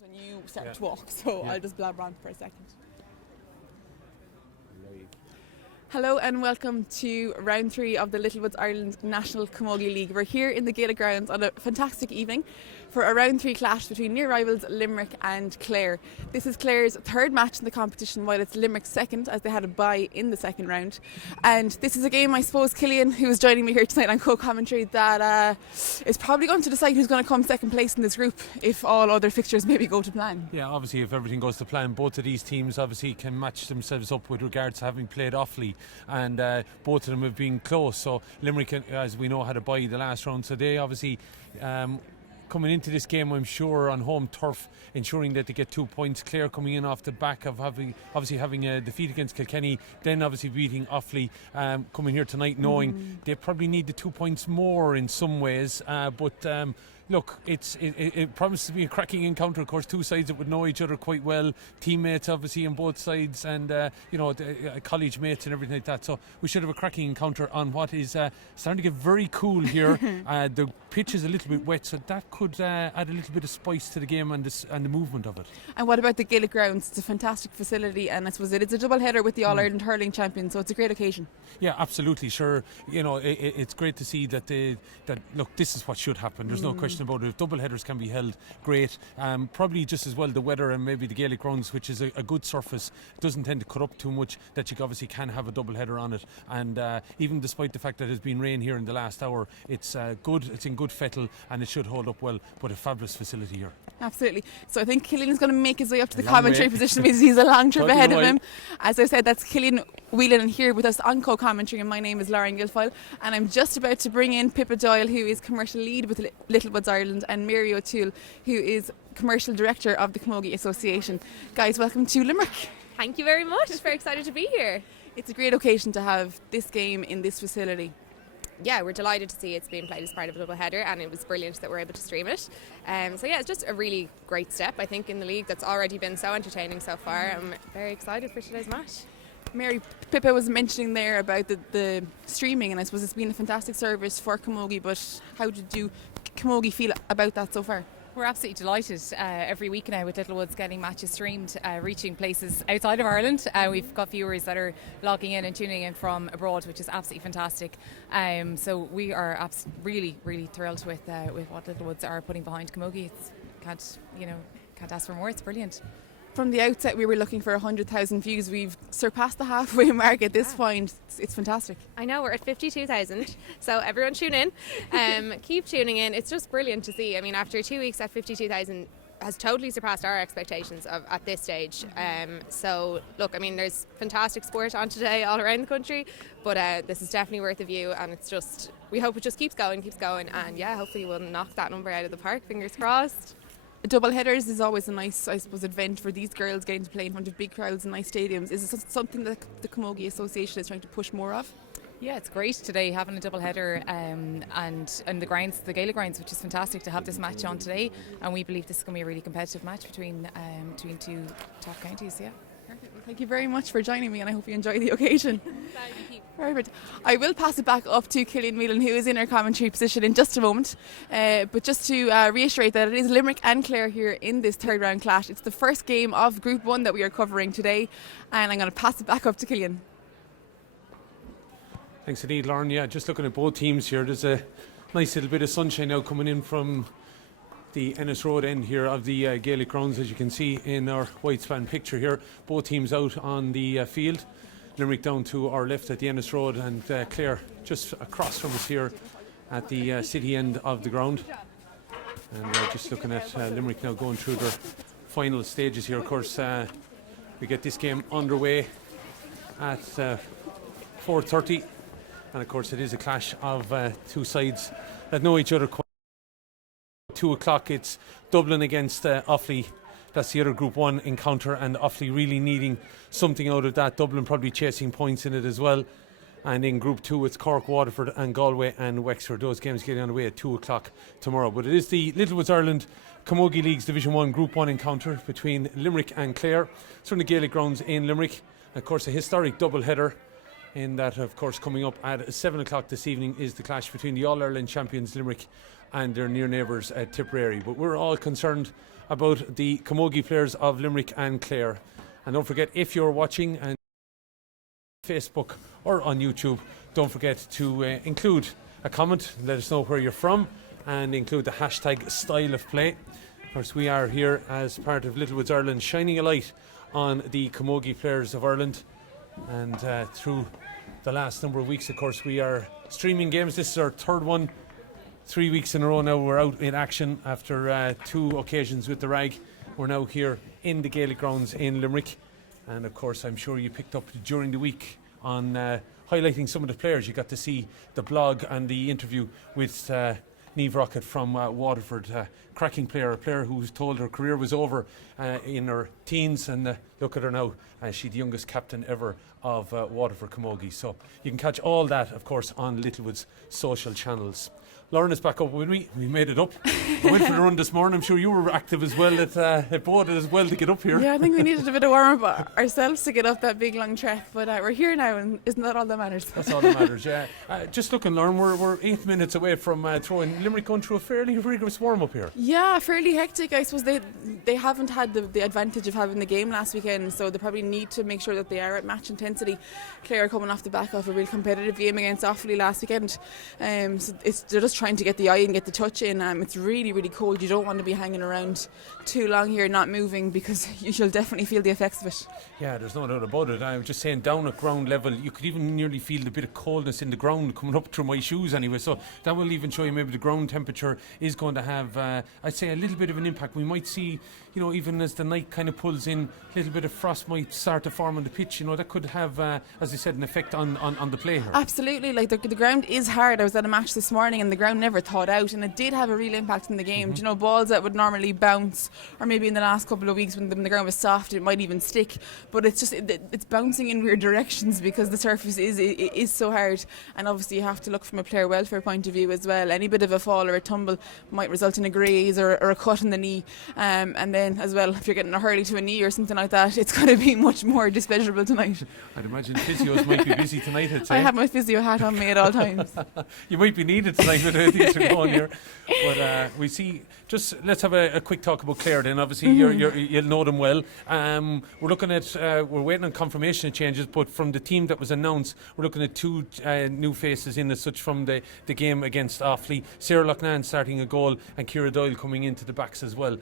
when you start to walk, so I'll just blabber on for a second. Hello and welcome to round 3 of the Littlewoods Ireland National Camogie League. We're here in the Gaelic Grounds on a fantastic evening for a round 3 clash between near rivals Limerick and Clare. This is Clare's third match in the competition, while it's Limerick's second, as they had a bye in the second round. And this is a game, I suppose, Killian, who is joining me here tonight on co-commentary, that is probably going to decide who's going to come second place in this group if all other fixtures maybe go to plan. Yeah, obviously if everything goes to plan, both of these teams obviously can match themselves up with regards to having played Offaly, and both of them have been close. So Limerick, as we know, had a bye the last round, so they obviously coming into this game, I'm sure, on home turf, ensuring that they get 2 points. Clare coming in off the back of having a defeat against Kilkenny, then obviously beating Offaly, coming here tonight knowing they probably need the 2 points more in some ways, but look, it promises to be a cracking encounter. Of course, two sides that would know each other quite well, teammates obviously on both sides, and college mates and everything like that. So we should have a cracking encounter on what is starting to get very cool here. The pitch is a little bit wet, so that could add a little bit of spice to the game and the movement of it. And what about the Gaelic Grounds? It's a fantastic facility, and I suppose it's a double header with the All-Ireland hurling champions, so it's a great occasion. Yeah, absolutely. Sure, it's great to see that look, this is what should happen. There's no question about it. If double headers can be held, great. Probably just as well the weather and maybe the Gaelic Grounds, which is a good surface, doesn't tend to cut up too much, that you obviously can have a double header on it. And even despite the fact that there's been rain here in the last hour, it's good. It's in good fettle and it should hold up well. But a fabulous facility here. Absolutely. So I think Killian is going to make his way up to the commentary position because he's a long trip ahead of him. As I said, that's Killian Whelan here with us on co-commentary, and my name is Lauren Guilfoyle, and I'm just about to bring in Pippa Doyle, who is commercial lead with Littlewoods Ireland, and Mary O'Toole, who is commercial director of the Camogie Association. Guys, welcome to Limerick. Thank you very much. Very excited to be here. It's a great occasion to have this game in this facility. Yeah, we're delighted to see it's being played as part of a double header, and it was brilliant that we're able to stream it. So yeah, it's just a really great step, I think, in the league that's already been so entertaining so far. I'm very excited for today's match. Mary, Pippa was mentioning there about the streaming, and I suppose it's been a fantastic service for Camogie, but how did you Camogie feel about that so far? We're absolutely delighted every week now with Littlewoods getting matches streamed, reaching places outside of Ireland. We've got viewers that are logging in and tuning in from abroad, which is absolutely fantastic. So we are really, really thrilled with what Littlewoods are putting behind Camogie. Can't ask for more. It's brilliant. From the outset, we were looking for 100,000 views. We've surpassed the halfway mark at this point. It's fantastic. I know, we're at 52,000, so everyone tune in. Keep tuning in. It's just brilliant to see. I mean, after 2 weeks at 52,000 has totally surpassed our expectations at this stage. So, look, I mean, there's fantastic sport on today all around the country, but this is definitely worth a view, and it's just, we hope it just keeps going, and yeah, hopefully we'll knock that number out of the park, fingers crossed. Double headers is always a nice, I suppose, event for these girls, getting to play in front of big crowds and nice stadiums. Is it something that the Camogie Association is trying to push more of? Yeah, it's great today having a double header and the grounds, the Gaelic Grounds, which is fantastic to have this match on today, and we believe this is going to be a really competitive match between two top counties. Yeah. Perfect. Well, thank you very much for joining me, and I hope you enjoy the occasion. Thank you. Perfect. I will pass it back up to Killian Whelan, who is in our commentary position in just a moment. But just to reiterate that it is Limerick and Clare here in this third round clash. It's the first game of Group 1 that we are covering today, and I'm going to pass it back up to Killian. Thanks indeed, Lauren. Yeah, just looking at both teams here, there's a nice little bit of sunshine now coming in from the Ennis Road end here of the Gaelic Grounds, as you can see in our white span picture here. Both teams out on the field. Limerick down to our left at the Ennis Road, and Clare just across from us here at the city end of the ground. And just looking at Limerick now going through their final stages here. Of course, we get this game underway at 4:30, and of course it is a clash of two sides that know each other quite. 2 o'clock, it's Dublin against Offaly. That's the other Group 1 encounter, and Offaly really needing something out of that. Dublin probably chasing points in it as well. And in Group 2, it's Cork, Waterford and Galway and Wexford. Those games getting underway at 2 o'clock tomorrow. But it is the Littlewoods Ireland Camogie Leagues Division 1 Group 1 encounter between Limerick and Clare. It's from the Gaelic Grounds in Limerick. Of course, a historic double header, in that, of course, coming up at 7 o'clock this evening is the clash between the All-Ireland champions Limerick and their near neighbours at Tipperary. But we're all concerned about the camogie players of Limerick and Clare. And don't forget, if you're watching on Facebook or on YouTube, don't forget to include a comment, let us know where you're from, and include the hashtag style of play. Of course, we are here as part of Littlewoods Ireland, shining a light on the camogie players of Ireland. And through the last number of weeks, of course, we are streaming games. This is our third one. 3 weeks in a row now we're out in action after 2 occasions with the rag. We're now here in the Gaelic Grounds in Limerick. And of course, I'm sure you picked up during the week on highlighting some of the players. You got to see the blog and the interview with Niamh Rockett from Waterford, cracking player, a player who was told her career was over in her teens, and look at her now, she's the youngest captain ever of Waterford Camogie. So you can catch all that, of course, on Littlewood's social channels. Lauren is back up with me. We made it up. I went for the run this morning. I'm sure you were active as well at Board as well to get up here. Yeah, I think we needed a bit of warm up ourselves to get up that big long trek, but we're here now, and isn't that all that matters? That's all that matters, yeah. Just looking, Lauren, we're 8 minutes away from throwing Limerick going through a fairly rigorous warm up here. Yeah, fairly hectic. I suppose they haven't had the advantage of having the game last weekend, so they probably need to make sure that they are at match intensity. Clare coming off the back of a real competitive game against Offaly last weekend, so they're just trying to get the eye and get the touch in. It's really, really cold. You don't want to be hanging around too long here not moving, because you'll definitely feel the effects of it. Yeah, there's no doubt about it. I was just saying, down at ground level you could even nearly feel a bit of coldness in the ground coming up through my shoes anyway, so that will even show you maybe the ground temperature is going to have I'd say a little bit of an impact. We might see, even as the night kind of pulls in, a little bit of frost might start to form on the pitch. That could have as I said, an effect on the play here. Absolutely, like the ground is hard. I was at a match this morning and the ground never thawed out, and it did have a real impact in the game. Balls that would normally bounce, or maybe in the last couple of weeks when the ground was soft, it might even stick, but it's just it's bouncing in weird directions because the surface is so hard. And obviously you have to look from a player welfare point of view as well. Any bit of a fall or a tumble might result in a graze or a cut in the knee, and then as well, if you're getting a hurley to a knee or something like that, it's going to be much more displeasurable tonight. I'd imagine physios might be busy tonight, I'd say. I have my physio hat on me at all times. You might be needed tonight with how things are going here. But we see, just let's have a quick talk about Clare then. Obviously you'll know them well. We're looking at we're waiting on confirmation of changes, but from the team that was announced, we're looking at 2 new faces in as such from the game against Offaly. Sarah Loughnane starting a goal and Ciara Doyle coming into the backs as well.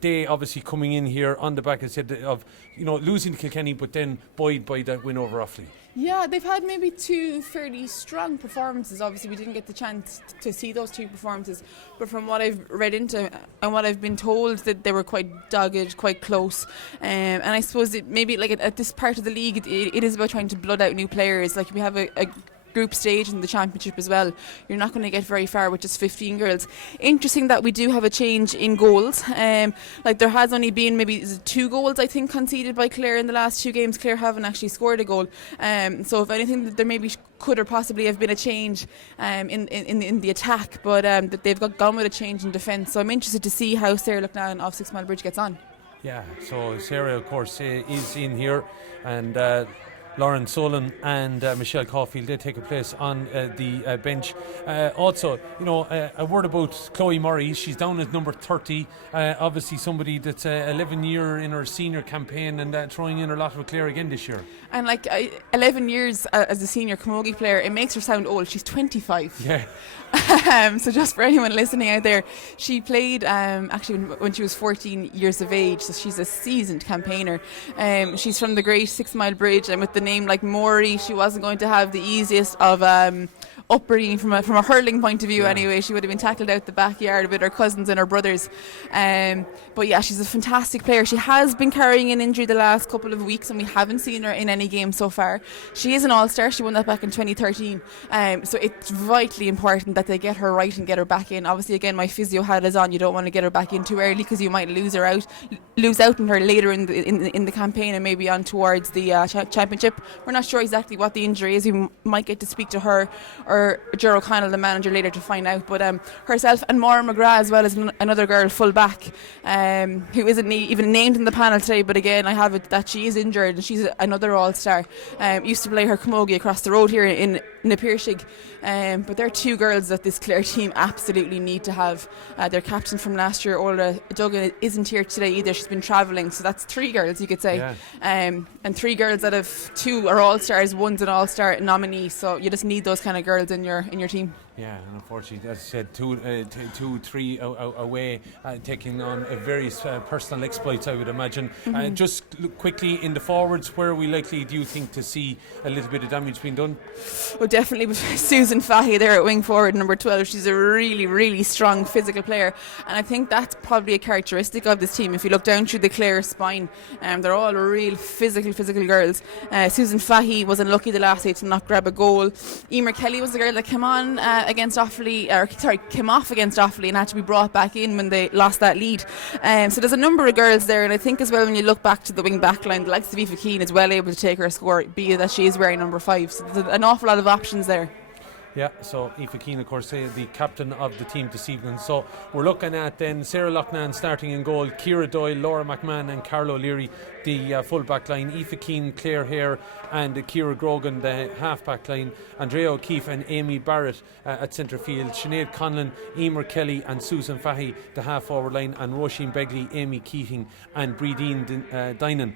They obviously coming in here on the back, as I said, of losing to Kilkenny, but then buoyed by that win over Offaly. Yeah, they've had maybe 2 fairly strong performances. Obviously we didn't get the chance to see those 2 performances, but from what I've read into and what I've been told, that they were quite dogged, quite close, and I suppose maybe like at this part of the league it is about trying to blood out new players. Like we have a group stage in the championship as well. You're not going to get very far with just 15 girls. Interesting that we do have a change in goals. Like there has only been maybe 2 goals I think conceded by Clare in the last 2 games. Clare haven't actually scored a goal. So if anything, there maybe could or possibly have been a change in the attack, but that they've gone with a change in defence. So I'm interested to see how Sarah Loughnane of 6 Mile Bridge gets on. Yeah, so Sarah of course is in here, and Lauren Solon and Michelle Caulfield, they take a place on the bench. Also, a word about Chloe Murray. She's down at number 30. Obviously somebody that's 11 year in her senior campaign, and throwing in her lot with Clare again this year. And 11 years as a senior camogie player, it makes her sound old. She's 25. Yeah. So just for anyone listening out there, she played actually when she was 14 years of age, so she's a seasoned campaigner. She's from the great 6 Mile Bridge, and with the name like Maury, she wasn't going to have the easiest of upbringing from a hurling point of view. Anyway, she would have been tackled out the backyard with her cousins and her brothers, but yeah, she's a fantastic player. She has been carrying an injury the last couple of weeks and we haven't seen her in any game so far. She is an all-star. She won that back in 2013, so it's vitally important that they get her right and get her back in. Obviously again, my physio hat is on. You don't want to get her back in too early because you might lose out on her later in the campaign and maybe on towards the championship. We're not sure exactly what the injury is. We might get to speak to her or Ger O'Connell, the manager, later to find out. But herself and Maura McGrath as well as another girl full back, who isn't even named in the panel today, but again I have it that she is injured and she's another all-star. Used to play her camogie across the road here in Piershig. But there are two girls that this Clare team absolutely need to have. Their captain from last year, Orla Duggan, isn't here today either. She's been travelling, so that's three girls, you could say. Yeah. And three girls out of two are all-stars, one's an all-star nominee, so you just need those kind of girls in your team. Yeah, and unfortunately, as I said, three away, taking on various personal exploits, I would imagine. Just look quickly in the forwards, where are we likely, do you think, to see a little bit of damage being done? Well, definitely with Susan Fahy there at wing forward, number 12. She's a really, really strong physical player, and I think that's probably a characteristic of this team. If you look down through the Clare spine, they're all real physical girls. Susan Fahy was unlucky the last day to not grab a goal. Emer Kelly was the girl that came on came off against Offaly and had to be brought back in when they lost that lead. So there's a number of girls there, and I think as well when you look back to the wing back line, the likes of Aoife Keane is well able to take her score, be it that she is wearing number 5. So there's an awful lot of options there. Yeah, so Aoife Keane, of course, the captain of the team this evening. So we're looking at then Sarah Loughnane starting in goal, Ciara Doyle, Laura McMahon and Carol O'Leary, the full back line, Aoife Keane, Claire Hare and Ciara Grogan, the half back line, Andrea O'Keefe and Amy Barrett at centre field, Sinead Conlon, Emer Kelly and Susan Fahy, the half forward line, and Roisin Begley, Amy Keating and Bredeen Dinan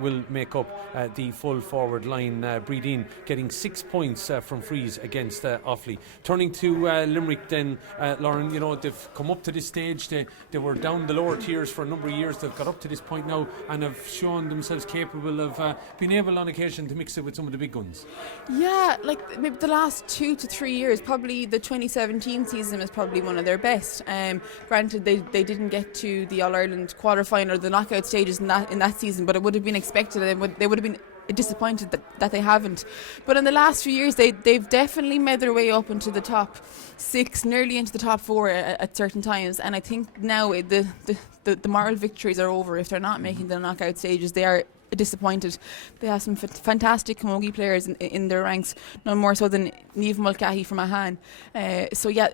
will make up the full forward line. Bredeen getting 6 points from frees against Offaly. Turning to Limerick then, Lauren, you know, they've come up to this stage. They were down the lower tiers for a number of years. They've got up to this point now and have shown themselves capable of being able on occasion to mix it with some of the big guns. Yeah, like maybe the last 2 to 3 years, probably the 2017 season is probably one of their best. Granted, they didn't get to the All-Ireland quarter-final or the knockout stages in that season, but it would have been expected. They would have been disappointed that they haven't. But in the last few years, they've definitely made their way up into the top 6, nearly into the top 4 at certain times. And I think now the moral victories are over. If they're not making the knockout stages, they are disappointed. They have some fantastic camogie players in their ranks, no more so than Niamh Mulcahy from Ahan. So yeah,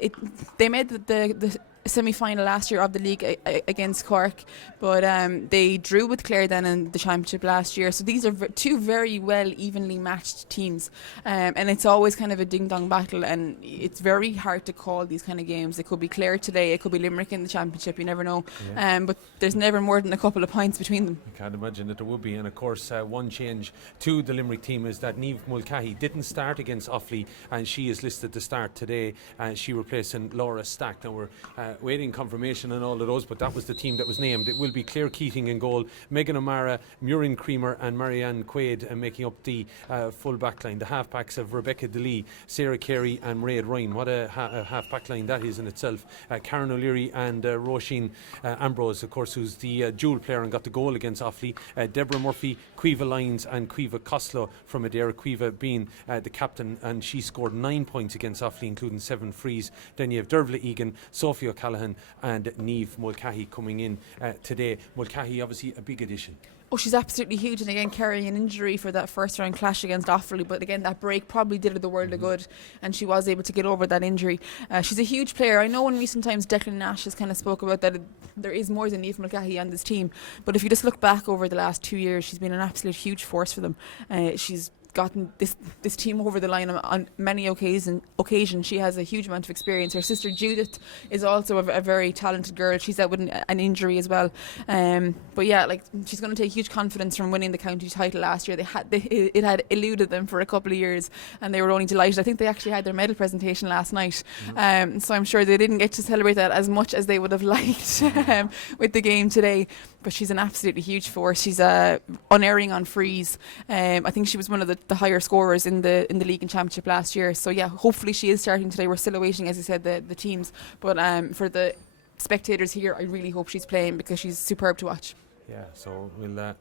they made the semi-final last year of the league against Cork, but they drew with Clare then in the championship last year. So these are two very well evenly matched teams, and it's always kind of a ding-dong battle, and it's very hard to call these kind of games. It could be Clare today, it could be Limerick in the championship, you never know. But there's never more than a couple of points between them. I can't imagine that there would be. And of course, one change to the Limerick team is that Niamh Mulcahy didn't start against Offaly, and she is listed to start today, and she replacing Laura Stack. Now we're waiting confirmation on all of those, but that was the team that was named. It will be Claire Keating in goal, Megan O'Mara, Muireann Creamer and Marianne Quaid making up the full back line. The half backs of Rebecca DeLee, Sarah Carey and Mairead Ryan. What a half back line that is in itself. Karen O'Leary and Roisin Ambrose, of course, who's the dual player and got the goal against Offaly. Deborah Murphy, Cueva Lyons and Cueva Costello from Adair. Cueva being the captain, and she scored 9 points against Offaly, including 7 frees. Then you have Dervla Egan, Sophie O'Callaghan and Niamh Mulcahy coming in today. Mulcahy obviously a big addition. Oh, she's absolutely huge, and again carrying an injury for that first round clash against Offaly, but again that break probably did her the world of good, and she was able to get over that injury. She's a huge player. I know in recent times Declan Nash has kind of spoke about that there is more than Niamh Mulcahy on this team, but if you just look back over the last 2 years, she's been an absolute huge force for them. She's gotten this team over the line on many occasions. She has a huge amount of experience. Her sister Judith is also a very talented girl. She's out with an injury as well. But yeah, like she's going to take huge confidence from winning the county title last year. It had eluded them for a couple of years, and they were only delighted. I think they actually had their medal presentation last night. So I'm sure they didn't get to celebrate that as much as they would have liked with the game today. But she's an absolutely huge force. She's unerring on frees. I think she was one of the higher scorers in the league and championship last year. So yeah, hopefully she is starting today. We're still awaiting, as I said, the teams. But for the spectators here, I really hope she's playing because she's superb to watch. Yeah, so we'll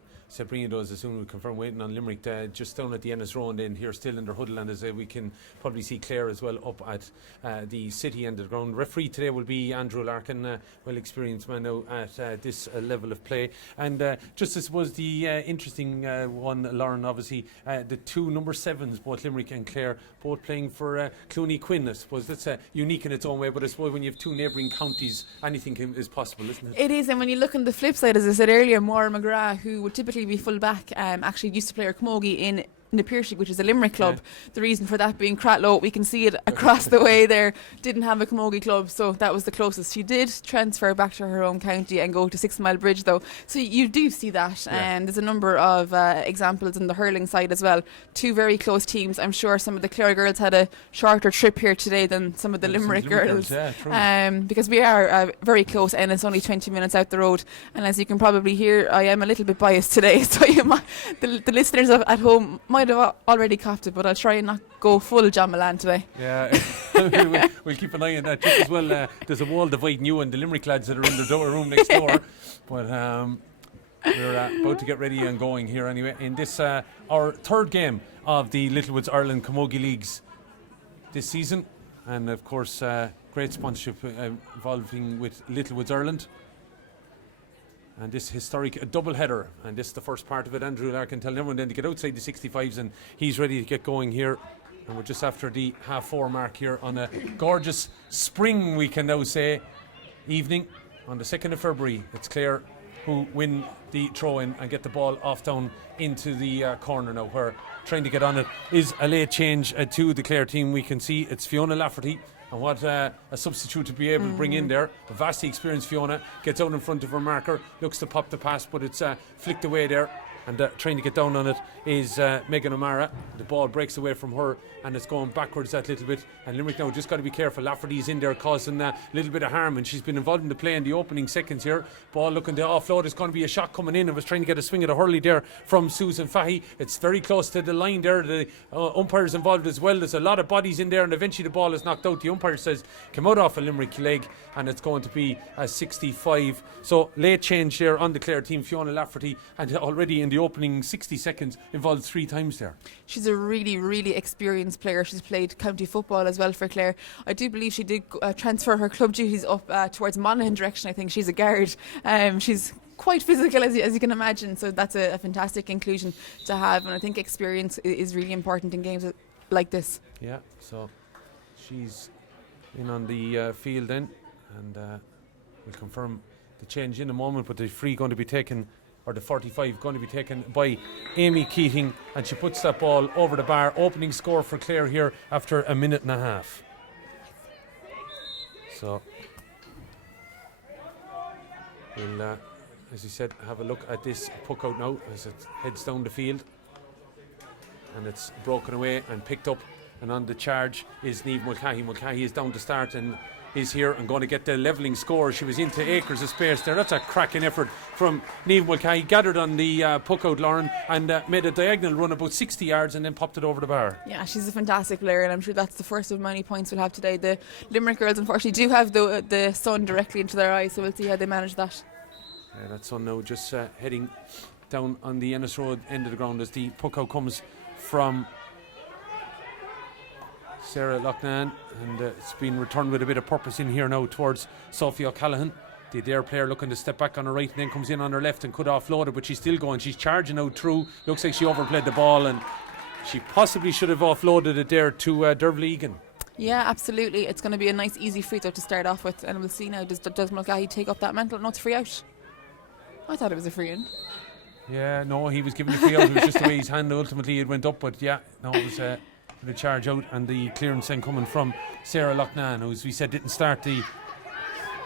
bring those as soon as we confirm. Waiting on Limerick just down at the Ennis Road and here still in their huddle, and as we can probably see Clare as well up at the city end of the ground. Referee today will be Andrew Larkin, well experienced man now at this level of play. And just as was the interesting one, Lauren, obviously the two number 7s, both Limerick and Clare, both playing for Clooney Quinn. I suppose that's unique in its own way, but I suppose when you have two neighbouring counties, anything is possible, isn't it? It is, and when you look on the flip side, as I said earlier, Maura McGrath, who would typically be full back, actually used to play her camogie in Na Piarsaigh, which is a Limerick club. The reason for that being Cratloe, we can see it across the way there, didn't have a camogie club, so that was the closest. She did transfer back to her own county and go to 6 Mile Bridge though, so you do see that. And there's a number of examples in the hurling side as well. Two very close teams. I'm sure some of the Clare girls had a shorter trip here today than some of the Limerick girls, because we are very close, and it's only 20 minutes out the road. And as you can probably hear, I am a little bit biased today, so the listeners at home might have already copped it, but I'll try and not go full John Milan today. Yeah, we'll keep an eye on that just as well. There's a wall dividing you and the Limerick lads that are in the room next door. But we're about to get ready and going here anyway. In this, our third game of the Littlewoods Ireland Camogie Leagues this season. And of course, great sponsorship involving with Littlewoods Ireland. And this historic double header, and this is the first part of it. Andrew Larkin telling everyone then to get outside the 65s, and he's ready to get going here. And we're just after the 4:30 mark here on a gorgeous spring, we can now say, evening on the 2nd of February. It's Clare who win the throw-in and get the ball off down into the corner now, where trying to get on it is a late change to the Clare team. We can see it's Fiona Lafferty. And what a substitute to be able to bring in there. A vastly experienced Fiona gets out in front of her marker, looks to pop the pass, but it's flicked away there. And trying to get down on it is Megan O'Mara. The ball breaks away from her and it's going backwards that little bit. And Limerick now just got to be careful. Lafferty's in there causing a little bit of harm, and she's been involved in the play in the opening seconds here. Ball looking to offload. There's going to be a shot coming in. I was trying to get a swing at a hurley there from Susan Fahy. It's very close to the line there. The umpire's involved as well. There's a lot of bodies in there, and eventually the ball is knocked out. The umpire says come out off a Limerick leg, and it's going to be a 65. So late change there on the Clare team. Fiona Lafferty, and already in the opening 60 seconds involved 3 times there. She's a really, really experienced player. She's played county football as well for Clare. I do believe she did transfer her club duties up towards Monaghan direction. I think she's a guard. She's quite physical, as you can imagine, so that's a fantastic inclusion to have, and I think experience is really important in games like this. Yeah, so she's in on the field then, and we'll confirm the change in a moment, but the free going to be taken, or the 45 going to be taken by Amy Keating, and she puts that ball over the bar. Opening score for Clare here after a minute and a half. So we'll, as you said, have a look at this puck out now as it heads down the field, and it's broken away and picked up, and on the charge is Niamh Mulcahy. Mulcahy is down to start and is here and going to get the levelling score. She was into acres of space there. That's a cracking effort from Niamh Mulcahy. Gathered on the puck out, Lauren, and made a diagonal run about 60 yards and then popped it over the bar. Yeah, she's a fantastic player, and I'm sure that's the first of many points we'll have today. The Limerick girls unfortunately do have the sun directly into their eyes, so we'll see how they manage that. Yeah, that sun now just heading down on the Ennis Road end of the ground as the puck out comes from Sarah Loughnane, and it's been returned with a bit of purpose in here now towards Sophie O'Callaghan. The Dare player looking to step back on her right and then comes in on her left and could offload it, but she's still going. She's charging out through. Looks like she overplayed the ball, and she possibly should have offloaded it there to Dervla Egan. Yeah, absolutely. It's going to be a nice easy free throw to start off with, and we'll see now, does Mulcahy take up that mental? No, it's free out. I thought it was a free in. Yeah, no, he was giving a free out. It was just the way his hand ultimately it went up, but yeah, no, it was the charge out, and the clearance then coming from Sarah Loughnane, who, as we said, didn't start the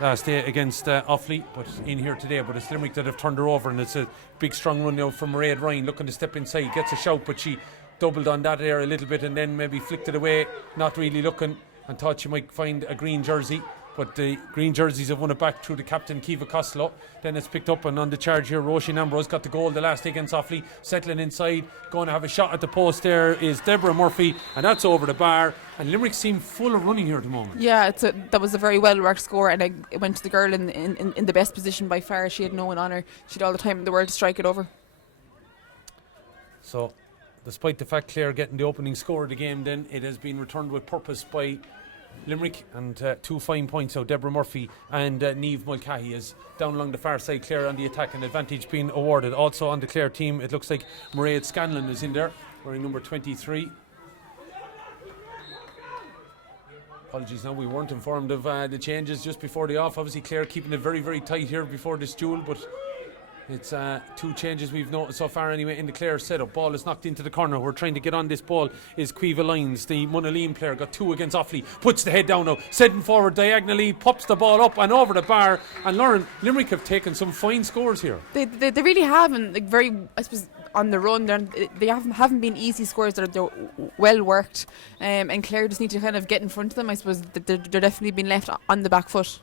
last day against Offaly, but in here today. But it's Limerick that have turned her over, and it's a big strong run now from Mairead Ryan, looking to step inside, gets a shout, but she doubled on that there a little bit and then maybe flicked it away, not really looking, and thought she might find a green jersey. But the green jerseys have won it back through the captain, Kiva Costello. Then it's picked up, and on the charge here, Roisin Ambrose got the goal the last day against Offaly, settling inside, going to have a shot at the post. There is Deborah Murphy, and that's over the bar. And Limerick seem full of running here at the moment. Yeah, that was a very well worked score, and it went to the girl in the best position by far. She had no one on her. She had all the time in the world to strike it over. So, despite the fact Clare getting the opening score of the game, then it has been returned with purpose by Limerick, and 2 fine points out. Deborah Murphy and Niamh Mulcahy is down along the far side. Clare on the attack, and advantage being awarded. Also on the Clare team, it looks like Mairead Scanlon is in there, wearing number 23. Apologies now, we weren't informed of the changes just before the off. Obviously Clare keeping it very, very tight here before this duel, but It's 2 changes we've noticed so far anyway in the Clare setup. Ball is knocked into the corner. We're trying to get on this ball is Quiva Lyons, the Monaleen player. Got 2 against Offaly. Puts the head down now. Setting forward diagonally. Pops the ball up and over the bar. And Lauren, Limerick have taken some fine scores here. They really haven't. Like, very, I suppose, on the run. They haven't been easy scores. They're well worked. And Clare just need to kind of get in front of them. I suppose they're definitely been left on the back foot.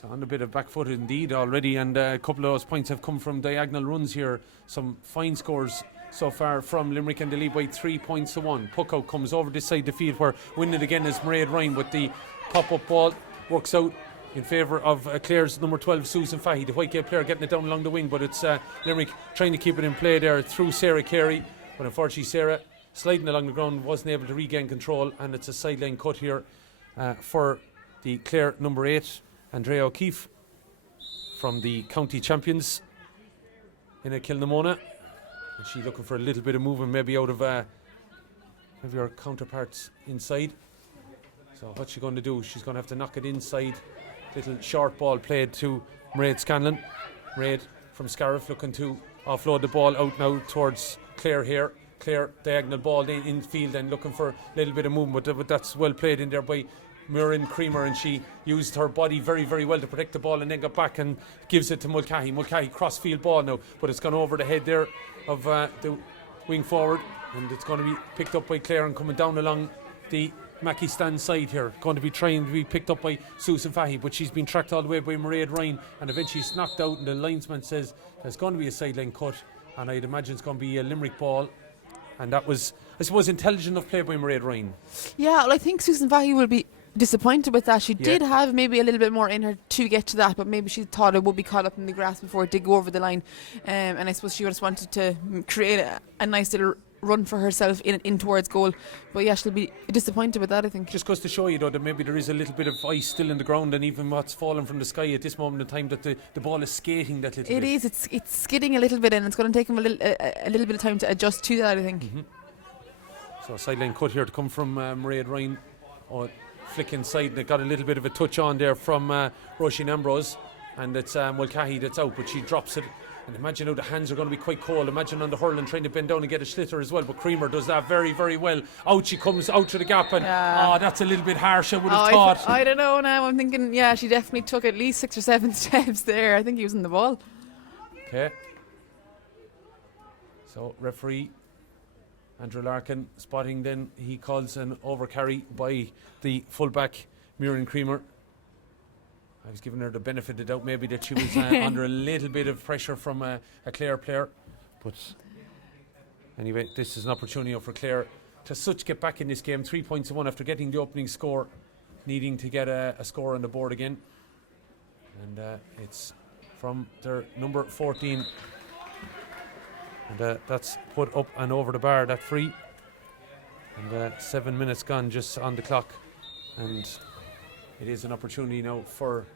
So on a bit of back foot indeed already, and a couple of those points have come from diagonal runs here. Some fine scores so far from Limerick, and they lead by 3 points to 1. Puck out comes over this side of the field, where winning it again is Mairead Ryan, with the pop-up ball works out in favour of Clare's number 12, Susan Fahy, the Whitegate player, getting it down along the wing, but it's Limerick trying to keep it in play there through Sarah Carey, but unfortunately Sarah sliding along the ground wasn't able to regain control, and it's a sideline cut here for the Clare number 8, Andrea O'Keefe, from the county champions in a Kilnamona. And she's looking for a little bit of movement, maybe out of maybe her counterparts inside. So what's she going to do? She's going to have to knock it inside. Little short ball played to Mairead Scanlon. Mairead from Scariff looking to offload the ball out now towards Clare here. Clare diagonal ball in field and looking for a little bit of movement, but that's well played in there by Muireann Creamer, and she used her body very, very well to protect the ball and then got back and gives it to Mulcahy. Mulcahy cross field ball now, but it's gone over the head there of the wing forward, and it's going to be picked up by Clare and coming down along the Mackie stand side here. Going to be trying to be picked up by Susan Fahy, but she's been tracked all the way by Mairead Ryan, and eventually she's knocked out, and the linesman says there's going to be a sideline cut, and I'd imagine it's going to be a Limerick ball. And that was, I suppose, intelligent enough play by Mairead Ryan. Yeah, well, I think Susan Fahy will be disappointed with that. She did have maybe a little bit more in her to get to that, but maybe she thought it would be caught up in the grass before it did go over the line, and I suppose she just wanted to create a nice little run for herself in towards goal. But yeah, she'll be disappointed with that, I think. Just goes to show you though that maybe there is a little bit of ice still in the ground, and even what's fallen from the sky at this moment in time, that the ball is skating that little bit. It is, it's skidding a little bit, and it's going to take him a little bit of time to adjust to that, I think. So a sideline cut here to come from Mairead Ryan. Flick inside, and it got a little bit of a touch on there from Roisin Ambrose, and it's Mulcahy that's out, but she drops it. And imagine how the hands are going to be quite cold. Imagine on the hurling trying to bend down and get a sliotar as well, but Creamer does that very, very well. Out she comes, out to the gap, and that's a little bit harsh, I would have thought. I don't know now, I'm thinking, yeah, she definitely took at least 6 or 7 steps there. I think he was in the ball. Okay. So referee Andrew Larkin spotting, then he calls an overcarry by the fullback Muireann Creamer. I was giving her the benefit of the doubt maybe that she was under a little bit of pressure from a Clare player, but anyway, this is an opportunity for Clare to get back in this game. 3 points to 1 after getting the opening score, needing to get a score on the board again, and it's from their number 14. And that's put up and over the bar, that free. And 7 minutes gone just on the clock. And it is an opportunity now for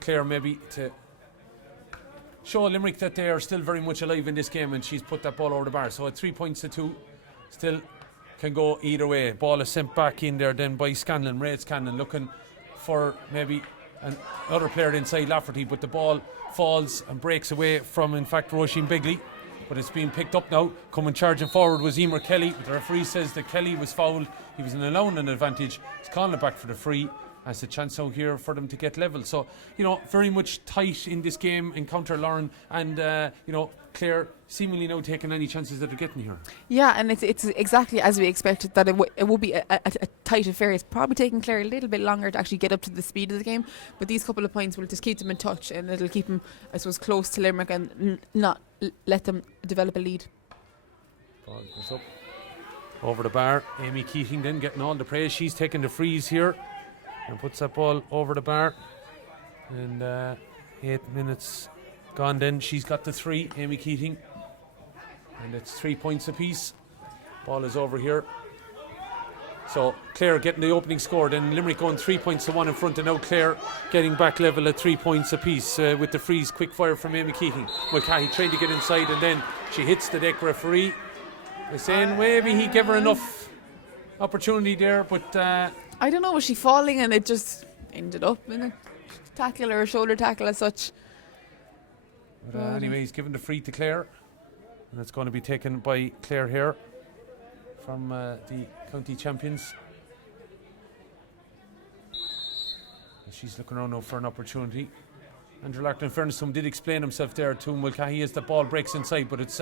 Clare maybe to show Limerick that they are still very much alive in this game, and she's put that ball over the bar. So at 3 points to 2, still can go either way. Ball is sent back in there then by Scanlon, Mairead Scanlon, looking for maybe another player inside Lafferty, but the ball falls and breaks away from, in fact, Roisin Begley, but it's being picked up now. Coming charging forward was Emer Kelly, but the referee says that Kelly was fouled. He was allowing an advantage. He's calling it back for the free. As a chance out here for them to get level. So, very much tight in this game, encounter Lauren, and Clare seemingly now taking any chances that they're getting here. Yeah, and it's exactly as we expected, that it will be a tight affair. It's probably taking Clare a little bit longer to actually get up to the speed of the game, but these couple of points will just keep them in touch, and it'll keep them, I suppose, close to Limerick and not let them develop a lead. Ball goes up over the bar. Amy Keating then getting all the praise. She's taking the freeze here and puts that ball over the bar, and 8 minutes gone then. She's got the 3, Amy Keating, and it's 3 points apiece. Ball is over here, so Clare getting the opening score, then Limerick going 3 points to 1 in front, and now Clare getting back level at 3 points apiece with the freeze. Quick fire from Amy Keating. Mulcahy trying to get inside, and then she hits the deck. Referee is saying maybe he gave her enough opportunity there, but I don't know, was she falling and it just ended up in a tackle or a shoulder tackle as such? But, anyway, he's given the free to Clare, and it's going to be taken by Clare here from the county champions. And she's looking around now for an opportunity. Andrew Larkin, in fairness to him, did explain himself there to Mulcahy as the ball breaks inside, but it's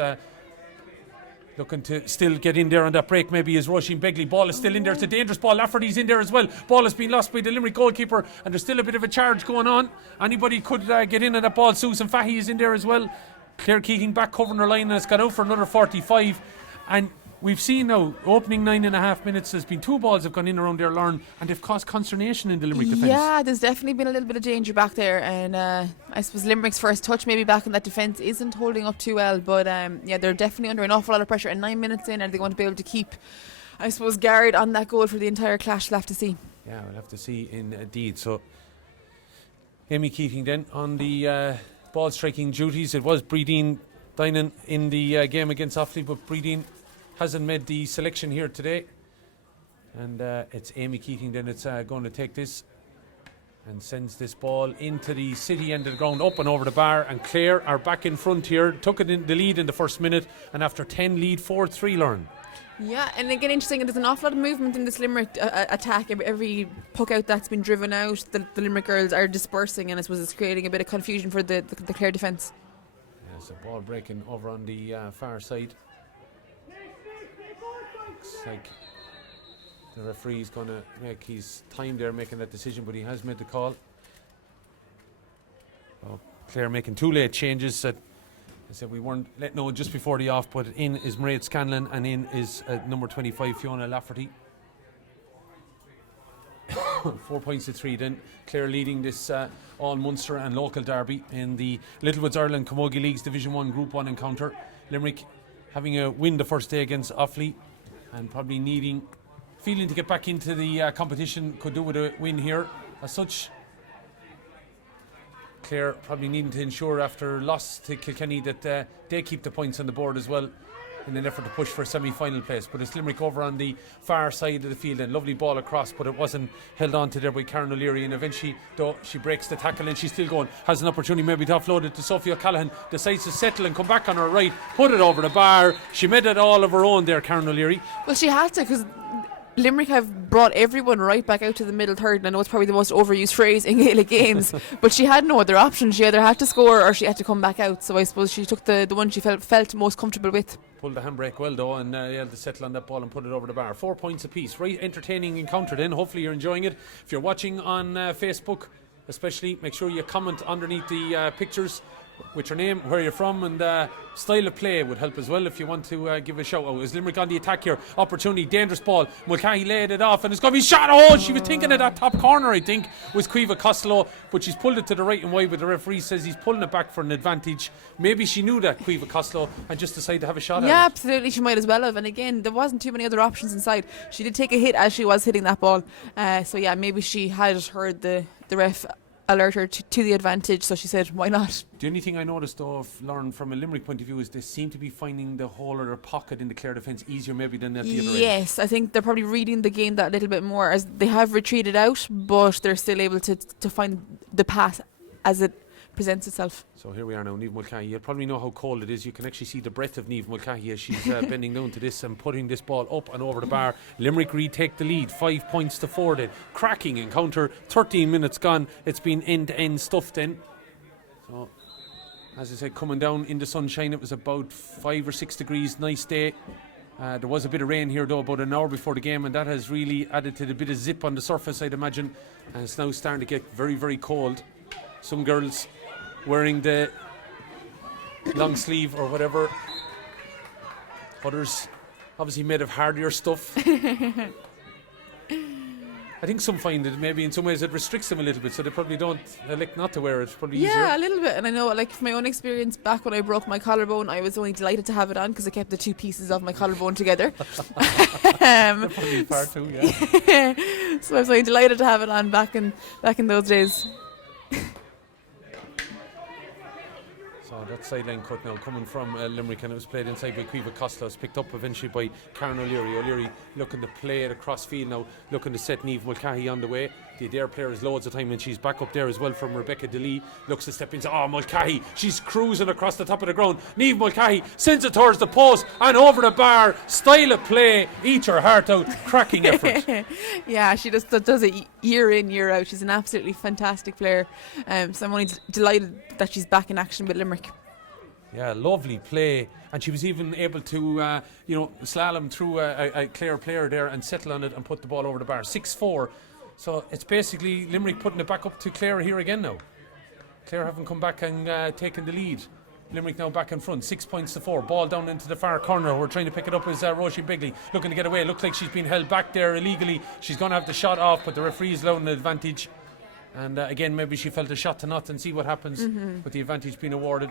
looking to still get in there on that break. Maybe is Roisin Begley. Ball is still in there. It's a dangerous ball. Lafferty's in there as well. Ball has been lost by the Limerick goalkeeper, and there's still a bit of a charge going on. Anybody could get in on that ball. Susan Fahy is in there as well. Claire Keating back covering her line, and it's gone out for another 45. And we've seen now, opening 9.5 minutes, there's been 2 balls have gone in around there, Lauren, and they've caused consternation in the Limerick defence. Yeah, there's definitely been a little bit of danger back there, and I suppose Limerick's first touch maybe back in that defence isn't holding up too well, but yeah, they're definitely under an awful lot of pressure, and 9 minutes in, are they going to be able to keep, I suppose, guard on that goal for the entire clash? We'll have to see. Yeah, we'll have to see indeed. So Amy Keating then on the ball striking duties. It was Breedeen Dinan in the game against Offaly, but Breedeen hasn't made the selection here today, and it's Amy Keating then it's going to take this and sends this ball into the city end of the ground, up and over the bar, and Clare are back in front here. Took it in the lead in the first minute, and after 10 lead 4-3, Lauren. Yeah, and again, interesting, there's an awful lot of movement in this Limerick attack. Every puck out that's been driven out, the Limerick girls are dispersing, and I suppose it's creating a bit of confusion for the Clare defence. Yeah, so ball breaking over on the far side. Looks like the referee's going to make his time there making that decision, but he has made the call. Oh, Clare making 2 late changes that I said we weren't let know just before the off, but in is Mairead Scanlon and in is number 25 Fiona Lafferty. 4 points to 3 then. Clare leading this all Munster and local derby in the Littlewoods Ireland Camogie Leagues Division 1 Group 1 encounter. Limerick having a win the first day against Offaly, and probably feeling to get back into the competition. Could do with a win here. As such, Clare probably needing to ensure after loss to Kilkenny that they keep the points on the board as well in an effort to push for a semi-final place. But it's Limerick over on the far side of the field, and lovely ball across, but it wasn't held on to there by Karen O'Leary, and eventually though she breaks the tackle and she's still going, has an opportunity maybe to offload it to Sophie O'Callaghan, decides to settle and come back on her right, put it over the bar. She made it all of her own there, Karen O'Leary. Well, she had to, because Limerick have brought everyone right back out to the middle third, and I know it's probably the most overused phrase in Gaelic games, but she had no other option. She either had to score or she had to come back out, so I suppose she took the one she felt most comfortable with. Pulled the handbrake well though, and able to settle on that ball and put it over the bar. 4 points apiece. Right entertaining encounter then. Hopefully you're enjoying it. If you're watching on Facebook especially, make sure you comment underneath the pictures with your name, where you're from, and style of play would help as well if you want to give a shout out. Is Limerick on the attack here? Opportunity, dangerous ball. Mulcahy laid it off, and it's going to be shot. Oh, she was thinking of that top corner, I think, was Caoimhe Costello, but she's pulled it to the right and wide, but the referee says he's pulling it back for an advantage. Maybe she knew that, Caoimhe Costello, and just decided to have a shot at it. Yeah, absolutely, she might as well have. And again, there wasn't too many other options inside. She did take a hit as she was hitting that ball. So yeah, maybe she had heard the ref alert her to the advantage, so she said, why not? The only thing I noticed though, Lauren, from a Limerick point of view, is they seem to be finding the hole or their pocket in the Clare defence easier maybe than at the other end. Yes, I think they're probably reading the game that little bit more, as they have retreated out, but they're still able to find the path as it presents itself. So here we are now, Niamh Mulcahy. You'll probably know how cold it is. You can actually see the breath of Niamh Mulcahy as she's bending down to this and putting this ball up and over the bar. Limerick retake the lead, 5 points to 4 then. Cracking encounter, 13 minutes gone. It's been end-to-end stuff then. So, as I said, coming down in the sunshine, it was about 5 or 6 degrees, nice day. There was a bit of rain here though about an hour before the game, and that has really added to the bit of zip on the surface, I'd imagine. And it's now starting to get very, very cold. Some girls wearing the long sleeve or whatever, others obviously made of hardier stuff. I think some find it maybe in some ways it restricts them a little bit, so they probably don't elect not to wear it. Probably easier. Yeah, a little bit. And I know, like, from my own experience, back when I broke my collarbone, I was only delighted to have it on because I kept the 2 pieces of my collarbone together. Probably far too, yeah. So I was only delighted to have it on back in those days. So that sideline cut now coming from Limerick, and it was played inside by Caoimhe Costello. It's picked up eventually by Karen O'Leary. O'Leary looking to play it across field now, looking to set Niamh Mulcahy on the way. The Adair player has loads of time, and she's back up there as well from Rebecca DeLee. Looks to step into Mulcahy. She's cruising across the top of the ground. Niamh Mulcahy sends it towards the post and over the bar. Style of play, eat her heart out. Cracking effort. Yeah, she just does it year in, year out. She's an absolutely fantastic player. So I'm only delighted that she's back in action with Limerick. Yeah, lovely play, and she was even able to slalom through a Clare player there and settle on it and put the ball over the bar. 6-4. So it's basically Limerick putting it back up to Clare here again now. Clare haven't come back and taken the lead. Limerick now back in front, 6 points to 4. Ball down into the far corner. We're trying to pick it up as Roisin Bigley looking to get away. Looks like she's been held back there illegally. She's going to have the shot off, but the referee's allowing an advantage. And again, maybe she felt a shot to not and see what happens with the advantage being awarded.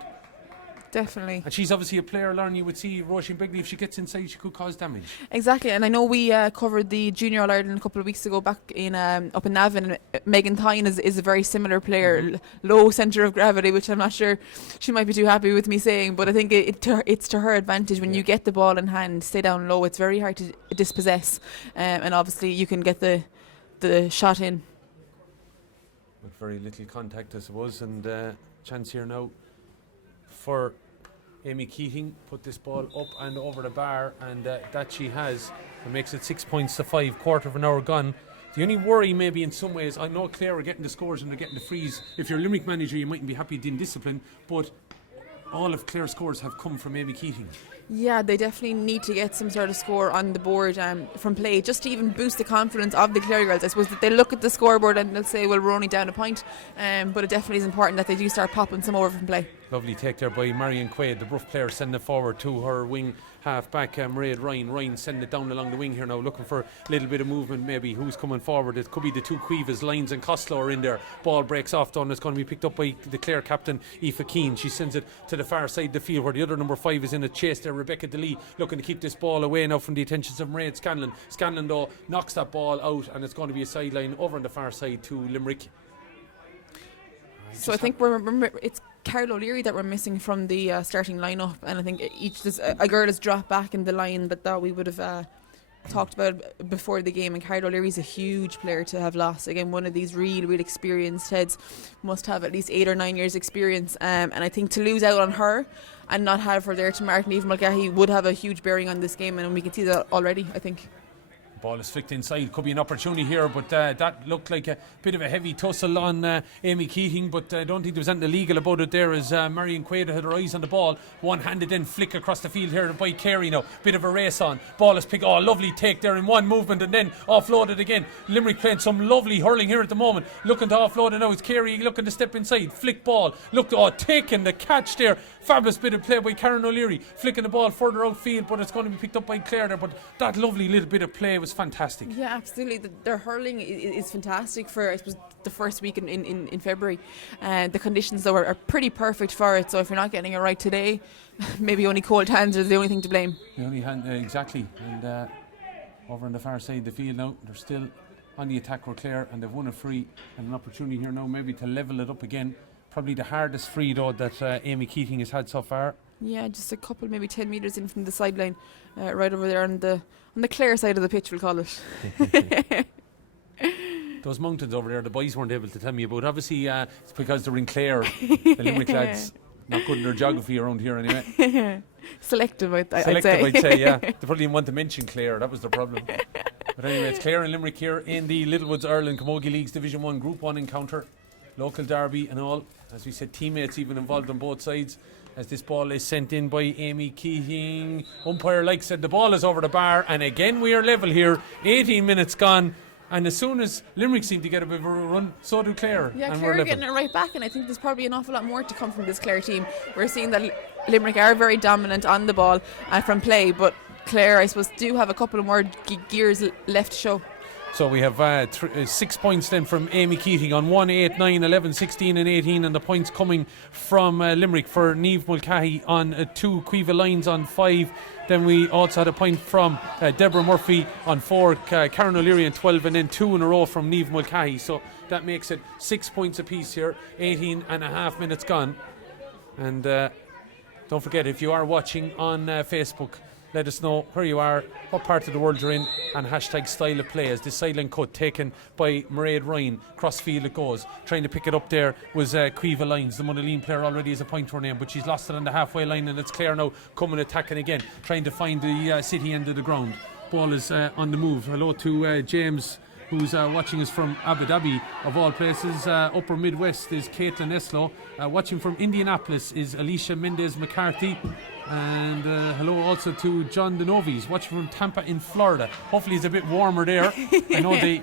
Definitely. And she's obviously a player, Lauren. You would see Roisin Bigley, if she gets inside, she could cause damage. Exactly, and I know we covered the Junior All Ireland a couple of weeks ago back in up in Navan. Megan Tyne is a very similar player, low centre of gravity, which I'm not sure she might be too happy with me saying, but I think it's to her advantage when you get the ball in hand, stay down low. It's very hard to dispossess, and obviously you can get the shot in. With very little contact, I suppose, and chance here now for Amy Keating. Put this ball up and over the bar, and that she has. It makes it 6 points to 5, quarter of an hour gone. The only worry maybe in some ways, I know Clare are getting the scores and they're getting the frees. If you're a Limerick manager, you mightn't be happy it didn't discipline, but all of Clare's scores have come from Amy Keating. Yeah, they definitely need to get some sort of score on the board from play, just to even boost the confidence of the Clare girls. I suppose that they look at the scoreboard and they'll say, well, we're only down a point, but it definitely is important that they do start popping some over from play. Lovely take there by Marion Quaid, the Bruff player, sending it forward to her wing half back, Mairead Ryan. Ryan sending it down along the wing here now, looking for a little bit of movement maybe. Who's coming forward? It could be the two Cuevas, Lyons and Costello are in there. Ball breaks off down. It's going to be picked up by the Clare captain, Aoife Keane. She sends it to the far side of the field where the other number 5 is in a chase there. Rebecca DeLee looking to keep this ball away now from the attentions of Mairead Scanlon. Scanlon though knocks that ball out, and it's going to be a sideline over on the far side to Limerick. So I think it's Carol O'Leary that we're missing from the starting lineup, and I think a girl has dropped back in the line that we would have talked about before the game, and Carol O'Leary's a huge player to have lost. Again, one of these real experienced heads, must have at least 8 or 9 years experience, and I think to lose out on her and not have her there to mark Niamh Mulcahy would have a huge bearing on this game, and we can see that already, I think. Ball is flicked inside, could be an opportunity here, but that looked like a bit of a heavy tussle on Amy Keating, but I don't think there was anything illegal about it there, as Marion Quaid had her eyes on the ball. One-handed then flick across the field here by Carey now. Bit of a race on. Ball is picked. Oh, lovely take there in one movement and then offloaded again. Limerick playing some lovely hurling here at the moment. Looking to offload it now. It's Carey looking to step inside. Flick ball. Taking the catch there. Fabulous bit of play by Karen O'Leary. Flicking the ball further outfield, but it's going to be picked up by Clare there. But that lovely little bit of play was fantastic. Yeah, absolutely. Their hurling is fantastic for, I suppose, the first week in February. The conditions, though, are pretty perfect for it. So if you're not getting it right today, maybe only cold hands are the only thing to blame. The only hand, exactly. And over on the far side of the field now, they're still on the attack for Clare, and they've won a free and an opportunity here now maybe to level it up again. Probably the hardest free, though, that Amy Keating has had so far. Yeah, just a couple, maybe 10 metres in from the sideline, right over there on the Clare side of the pitch, we'll call it. Those mountains over there, the boys weren't able to tell me about. Obviously, it's because they're in Clare. The Limerick lads, not good in their geography around here anyway. Selective, I'd say, yeah. They probably didn't want to mention Clare, that was the problem. But anyway, it's Clare and Limerick here in the Littlewoods Ireland Camogie Leagues Division 1 Group 1 encounter. Local derby and all. As we said, teammates even involved on both sides. As this ball is sent in by Amy Keating. Umpire said the ball is over the bar, and again we are level here. 18 minutes gone, and as soon as Limerick seem to get a bit of a run, so do Clare. Yeah, and Clare are getting it right back, and I think there's probably an awful lot more to come from this Clare team. We're seeing that Limerick are very dominant on the ball from play, but Clare, I suppose, do have a couple of more gears left to show. So we have 6 points then from Amy Keating on 1, 8, 9, 11, 16 and 18, and the points coming from Limerick for Niamh Mulcahy on 2, Caoimhe Lyons on 5. Then we also had a point from Deborah Murphy on 4, Karen O'Leary on 12, and then 2 in a row from Niamh Mulcahy. So that makes it 6 points apiece here, 18 and a half minutes gone. And don't forget, if you are watching on Facebook, let us know where you are, what part of the world you're in, and hashtag style of play as this sideline cut taken by Mairead Ryan. Crossfield it goes. Trying to pick it up there was Quiva Lyons, the Monaleen player, already has a point to her name, but she's lost it on the halfway line, and it's Clare now coming attacking again, trying to find the city end of the ground. Ball is on the move. Hello to James, who's watching us from Abu Dhabi, of all places. Upper Midwest is Caitlin Eslow. Watching from Indianapolis is Alicia Mendez McCarthy. And hello also to John Denovis, watching from Tampa in Florida. Hopefully it's a bit warmer there. I know the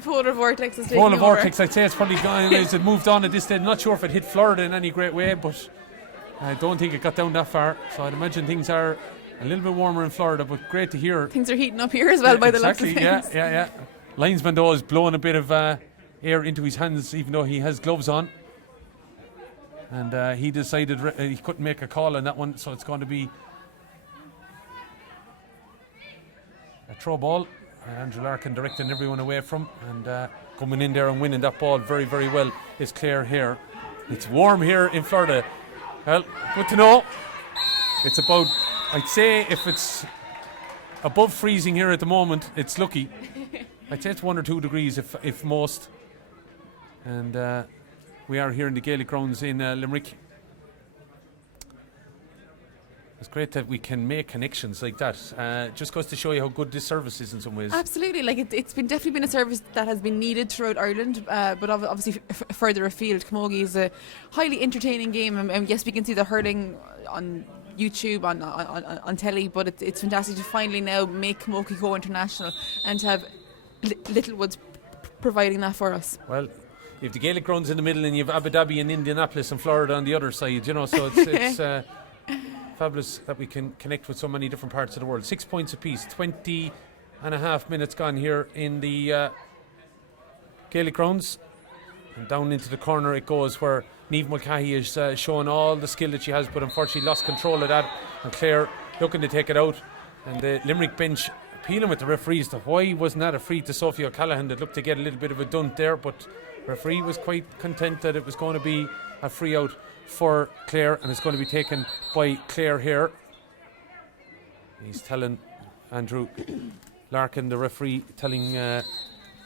polar vortex is taking polar over. vortex, I'd say it's probably gone. It's moved on at this stage. Not sure if it hit Florida in any great way, but I don't think it got down that far. So I'd imagine things are a little bit warmer in Florida, but great to hear. Things are heating up here as well, by the looks of things. Yeah. Linesman though is blowing a bit of air into his hands, even though he has gloves on. And he decided he couldn't make a call on that one, so it's going to be a throw ball. Andrew Larkin directing everyone away from, and coming in there and winning that ball very, very well is Clare here. It's warm here in Florida. Well, good to know. It's about, I'd say, if it's above freezing here at the moment, it's lucky. I'd say it's 1 or 2 degrees if most. And we are here in the Gaelic Grounds in Limerick. It's great that we can make connections like that. Just goes to show you how good this service is in some ways. Absolutely, like it's definitely been a service that has been needed throughout Ireland, but obviously further afield. Camogie is a highly entertaining game, and yes, we can see the hurling on YouTube, on telly, but it's fantastic to finally now make Camogie go international and to have Littlewoods providing that for us. Well, you have the Gaelic Grounds in the middle, and you have Abu Dhabi and Indianapolis and Florida on the other side, so it's fabulous that we can connect with so many different parts of the world. 6 points apiece, 20 and a half minutes gone here in the Gaelic Grounds, and down into the corner it goes, where Niamh Mulcahy is showing all the skill that she has, but unfortunately lost control of that, and Clare looking to take it out, and the Limerick bench appealing with the referees to why wasn't that a free to Sophie O'Callaghan, that looked to get a little bit of a dunt there, but the referee was quite content that it was going to be a free out for Clare, and it's going to be taken by Clare here. He's telling Andrew Larkin, the referee, telling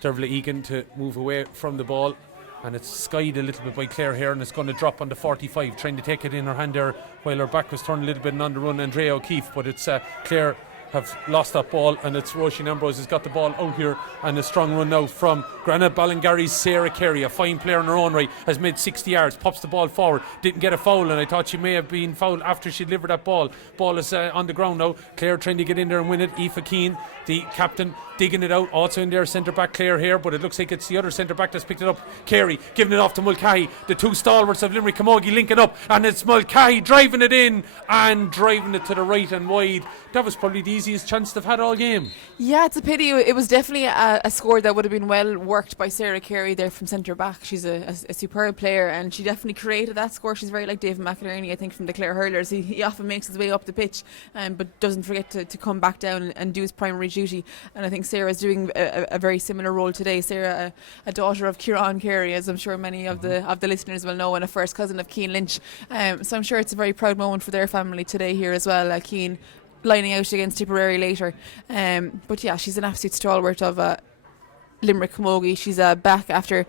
Dervla Egan to move away from the ball, and it's skied a little bit by Clare here, and it's going to drop on the 45, trying to take it in her hand there while her back was turned a little bit, and on the run Andrea O'Keefe, but it's Clare have lost that ball, and it's Roisin Ambrose has got the ball out here, and a strong run now from Granada Ballingary's Sarah Carey, a fine player in her own right, has made 60 yards, pops the ball forward, didn't get a foul, and I thought she may have been fouled after she delivered that ball. Ball is on the ground now. Clare trying to get in there and win it. Aoife Keane, the captain, digging it out, also in there, centre back Clare here, but it looks like it's the other centre back that's picked it up. Carey giving it off to Mulcahy, the two stalwarts of Limerick Camogie linking up, and it's Mulcahy driving it in and driving it to the right and wide. That was probably the easiest chance they've had all game. Yeah, it's a pity. It was definitely a score that would have been well worked by Sarah Carey there from centre back. She's a superb player, and she definitely created that score. She's very like David McInerney, I think, from the Clare hurlers. He often makes his way up the pitch, but doesn't forget to come back down and do his primary duty, and I think Sarah's doing a very similar role today. Sarah, a daughter of Ciarán Carey, as I'm sure many of the listeners will know, and a first cousin of Cian Lynch, so I'm sure it's a very proud moment for their family today here as well. Cian lining out against Tipperary later, but yeah, she's an absolute stalwart of Limerick Camogie. She's back after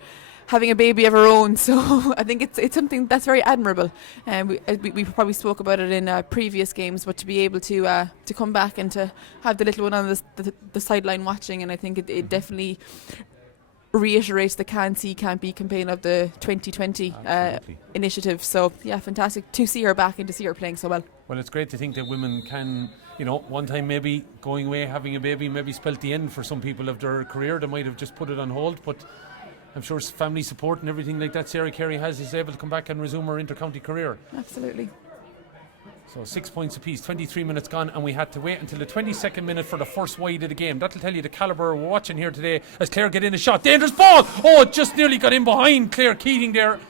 having a baby of her own, so I think it's something that's very admirable. We probably spoke about it in previous games, but to be able to come back and to have the little one on the sideline watching, and I think it definitely reiterates the Can See Can't Be campaign of the 2020 initiative. So yeah, fantastic to see her back and to see her playing so well. Well, it's great to think that women can, one time maybe going away, having a baby, maybe spelt the end for some people of their career. They might have just put it on hold, but I'm sure family support and everything like that Sarah Carey is able to come back and resume her inter-county career. Absolutely. So 6 points apiece, 23 minutes gone, and we had to wait until the 22nd minute for the first wide of the game. That'll tell you the calibre we're watching here today as Clare get in a shot. Dangerous ball! Oh, it just nearly got in behind Clare Keating there.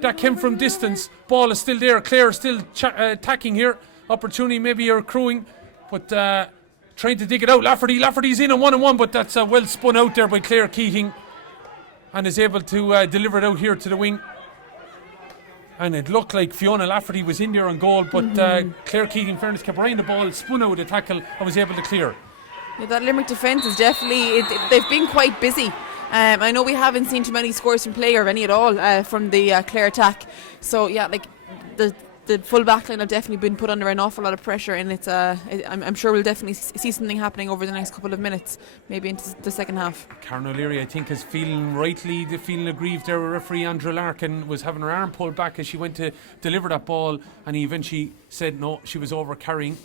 That came from distance. Ball is still there. Clare still attacking here. Opportunity maybe you're crewing, but trying to dig it out. Lafferty's in on 1-on-1, but that's well spun out there by Clare Keating, and is able to deliver it out here to the wing. and it looked like Fiona Lafferty was in there on goal, but Clare Keating, fairness, kept right in the ball, spun out with a tackle and was able to clear. Yeah, that Limerick defence is definitely, they've been quite busy. I know we haven't seen too many scores from play or any at all from the Clare attack. So yeah, like the full back line have definitely been put under an awful lot of pressure, and I'm sure we'll definitely see something happening over the next couple of minutes, maybe into the second half. Karen O'Leary, I think, is feeling aggrieved there. Referee Andrew Larkin was having her arm pulled back as she went to deliver that ball, and he eventually said no, she was over carrying.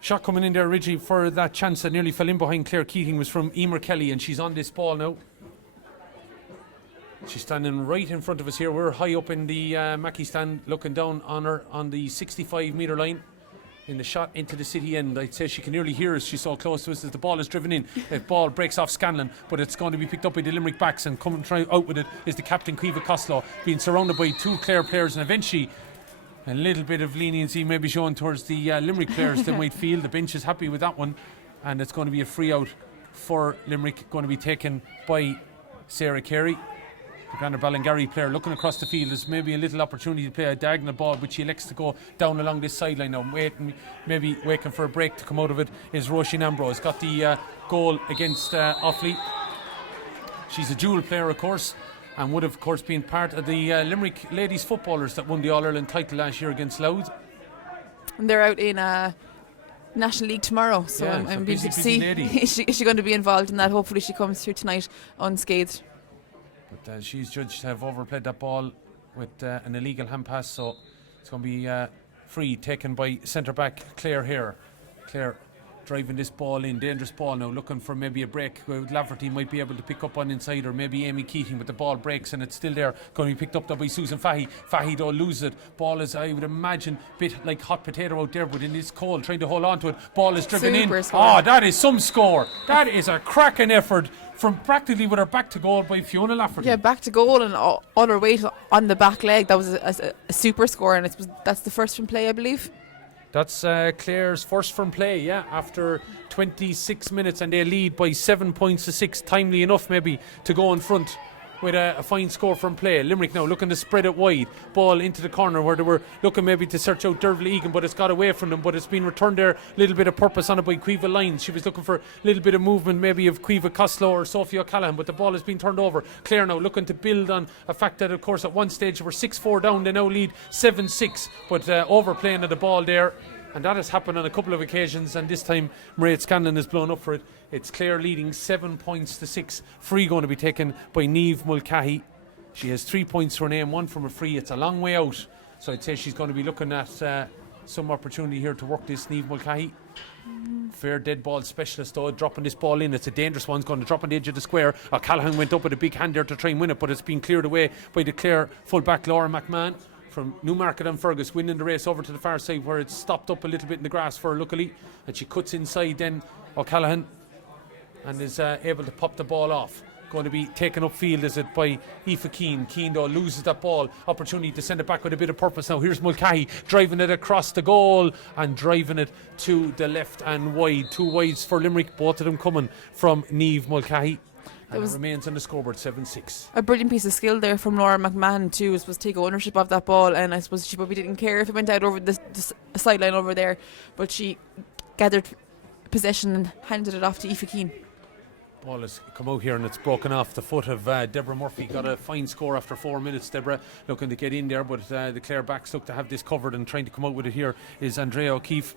Shot coming in there originally for that chance that nearly fell in behind Clare Keating was from Emer Kelly, and she's on this ball now. She's standing right in front of us here. We're high up in the Mackey stand, looking down on her on the 65-metre line in the shot into the city end. I'd say she can nearly hear us. She's so close to us as the ball is driven in. The ball breaks off Scanlon, but it's going to be picked up by the Limerick backs, and coming try out with it is the captain, Caoimhe Costello, being surrounded by two Clare players, and eventually a little bit of leniency maybe shown towards the Limerick players. They might feel the bench is happy with that one, and it's going to be a free out for Limerick, going to be taken by Sarah Carey. The Grandar Ballingarry player looking across the field. There's maybe a little opportunity to play a diagonal ball, which he elects to go down along this sideline now. Maybe waiting for a break to come out of it is Roisin Ambrose. Got the goal against Offaly. She's a dual player, of course, and would have, of course, been part of the Limerick ladies footballers that won the All-Ireland title last year against Louth. And they're out in National League tomorrow, so Yeah, I'm busy busy to see lady. is she going to be involved in that. Hopefully she comes through tonight unscathed. But she's judged to have overplayed that ball with an illegal hand pass, so it's going to be free, taken by centre back Clare here. Clare driving this ball in, dangerous ball now, looking for maybe a break. Lafferty might be able to pick up on inside, or maybe Amy Keating, but the ball breaks and it's still there, going to be picked up by Susan Fahy. Fahy though loses it. Ball is, I would imagine, a bit like hot potato out there, but in this cold, trying to hold on to it. Ball is driven Super in. score. Oh, that is some score. That is a cracking effort from practically with her back to goal by Fiona Lafferty. Yeah, back to goal and all her weight on the back leg. That was a super score, and that's the first from play, I believe. That's Clare's first from play, yeah, after 26 minutes, and they lead by 7 points to 6. Timely enough maybe to go in front with a fine score from play. Limerick now looking to spread it wide. Ball into the corner where they were looking maybe to search out Dervla Egan, but it's got away from them, but it's been returned there. A little bit of purpose on it by Caoimhe Lyons. She was looking for a little bit of movement maybe of Caoimhe Costello or Sophie O'Callaghan, but the ball has been turned over. Clare now looking to build on a fact that, of course, at one stage they were 6-4 down. They now lead 7-6, but overplaying of the ball there. And that has happened on a couple of occasions, and this time Mairead Scanlon is blown up for it. It's Clare leading 7 points to 6. Free going to be taken by Niamh Mulcahy. She has 3 points to her name, 1 from a free. It's a long way out, so I'd say she's going to be looking at some opportunity here to work this. Niamh Mulcahy, fair dead ball specialist though, dropping this ball in. It's a dangerous one. It's going to drop on the edge of the square. O'Callaghan went up with a big hand there to try and win it, but it's been cleared away by the Clare full-back Laura McMahon from Newmarket and Fergus, winning the race over to the far side where it's stopped up a little bit in the grass for her luckily, and she cuts inside then O'Callaghan and is able to pop the ball off. Going to be taken upfield, is it, by Aoife Keane. Keane though loses that ball. Opportunity to send it back with a bit of purpose now. Here's Mulcahy driving it across the goal and driving it to the left and wide. 2 wides for Limerick, both of them coming from Niamh Mulcahy. And it remains on the scoreboard 7-6. A brilliant piece of skill there from Laura McMahon too, was to take ownership of that ball, and I suppose she probably didn't care if it went out over the sideline over there, but she gathered possession and handed it off to Aoife Keane. Ball has come out here and it's broken off the foot of Deborah Murphy. Got a fine score after 4 minutes. Deborah looking to get in there, but the Clare backs look to have this covered, and trying to come out with it here is Andrea O'Keefe.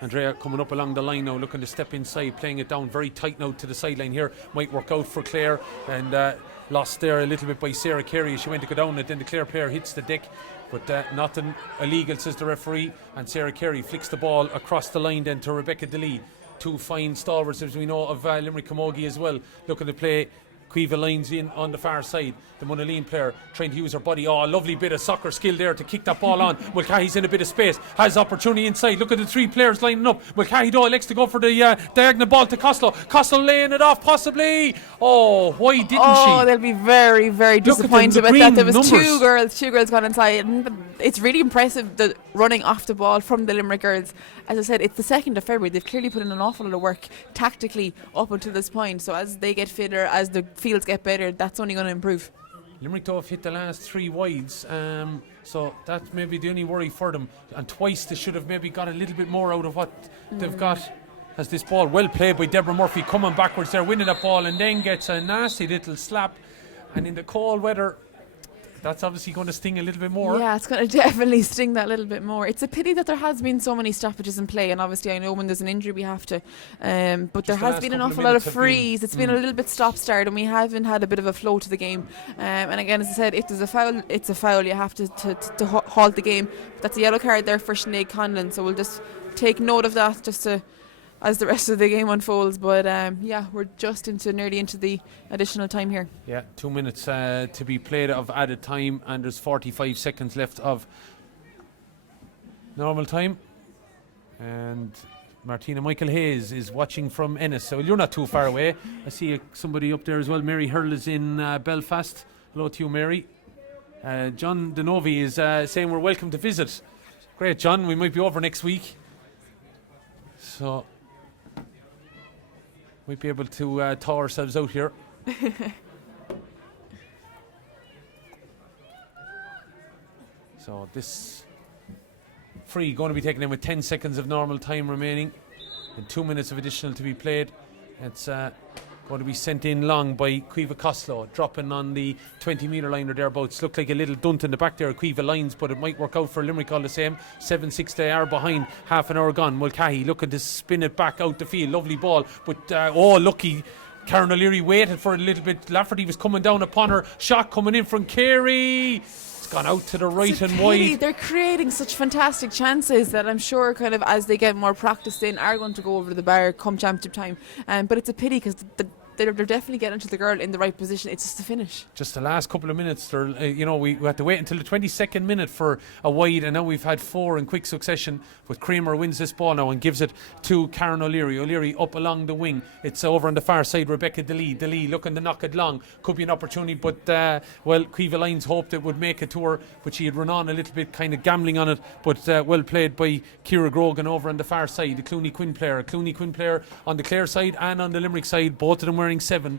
Andrea coming up along the line now, looking to step inside, playing it down very tight now to the sideline here. Might work out for Clare, and lost there a little bit by Sarah Carey. She went to go down it, then the Clare player hits the deck, but nothing illegal, says the referee, and Sarah Carey flicks the ball across the line then to Rebecca DeLee. 2 fine stalwarts, as we know, of Limerick Camogie as well, looking to play. Caoimhe Lyons in on the far side, the Monaleen player trying to use her body. Oh, a lovely bit of soccer skill there to kick that ball on. Mulcahy's in a bit of space, has opportunity inside. Look at the 3 players lining up. Mulcahy though elects to go for the diagonal ball to Costello. Costello laying it off possibly. Oh, why didn't she? Oh, they'll be very, very disappointed about that. There was numbers. two girls gone inside, and it's really impressive, the running off the ball from the Limerick girls. As I said, it's the 2nd of February. They've clearly put in an awful lot of work tactically up until this point, so as they get fitter, as the fields get better, that's only going to improve. Limerick though have hit the last 3 wides, so that's maybe the only worry for them. And twice they should have maybe got a little bit more out of what they've got. As this ball, well played by Deborah Murphy, coming backwards there, winning that ball, and then gets a nasty little slap. And in the cold weather, that's obviously going to sting a little bit more. Yeah, it's going to definitely sting that little bit more. It's a pity that there has been so many stoppages in play, and obviously I know when there's an injury we have to, but there has been an awful lot of frees. It's been a little bit stop-start, and we haven't had a bit of a flow to the game. And again, as I said, if there's a foul, it's a foul. You have to halt the game. But that's a yellow card there for Sinead Conlon, so we'll just take note of that just to, as the rest of the game unfolds. But yeah, we're just nearly into the additional time here. Yeah, 2 minutes to be played of added time, and there's 45 seconds left of normal time. And Martina Michael Hayes is watching from Ennis, so you're not too far away. I see somebody up there as well. Mary Hurl is in Belfast. Hello to you, Mary. John Denovi is saying we're welcome to visit. Great, John. We might be over next week, so might be able to thaw ourselves out here. So this free going to be taken in with 10 seconds of normal time remaining and 2 minutes of additional to be played. It's going to be sent in long by Caoimhe Costello, dropping on the 20-metre line or thereabouts. Looked like a little dunt in the back there, Caoimhe lines, but it might work out for Limerick all the same. 7-6 they are behind, half an hour gone. Mulcahy looking to spin it back out the field. Lovely ball, but lucky Karen O'Leary waited for it a little bit. Lafferty was coming down upon her. Shot coming in from Carey. It's gone out to the right and wide. They're creating such fantastic chances that I'm sure kind of as they get more practice in are going to go over the bar come championship time. But it's a pity because they're definitely getting to the girl in the right position. It's just the finish. Just the last couple of minutes, we had to wait until the 22nd minute for a wide, and now we've had 4 in quick succession. But Kramer wins this ball now and gives it to Karen O'Leary. O'Leary up along the wing. It's over on the far side, Rebecca DeLee. DeLee looking to knock it long. Could be an opportunity, but Caoimhe Lyons hoped it would make it to her, but she had run on a little bit, kind of gambling on it. But well played by Ciara Grogan over on the far side, the Clooney Quinn player on the Clare side and on the Limerick side, both of them wearing 7.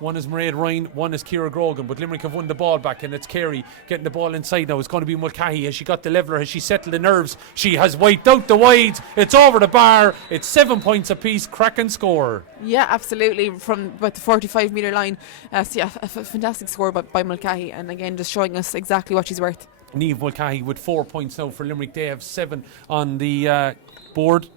One is Mairead Ryan, one is Ciara Grogan, but Limerick have won the ball back, and it's Carey getting the ball inside now. It's going to be Mulcahy. Has she got the leveller? Has she settled the nerves? She has wiped out the wides. It's over the bar. It's 7 points apiece. Cracking score. Yeah, absolutely. From about the 45-metre line. A fantastic score by Mulcahy, and again just showing us exactly what she's worth. Niamh Mulcahy with 4 points now for Limerick. They have 7 on the board.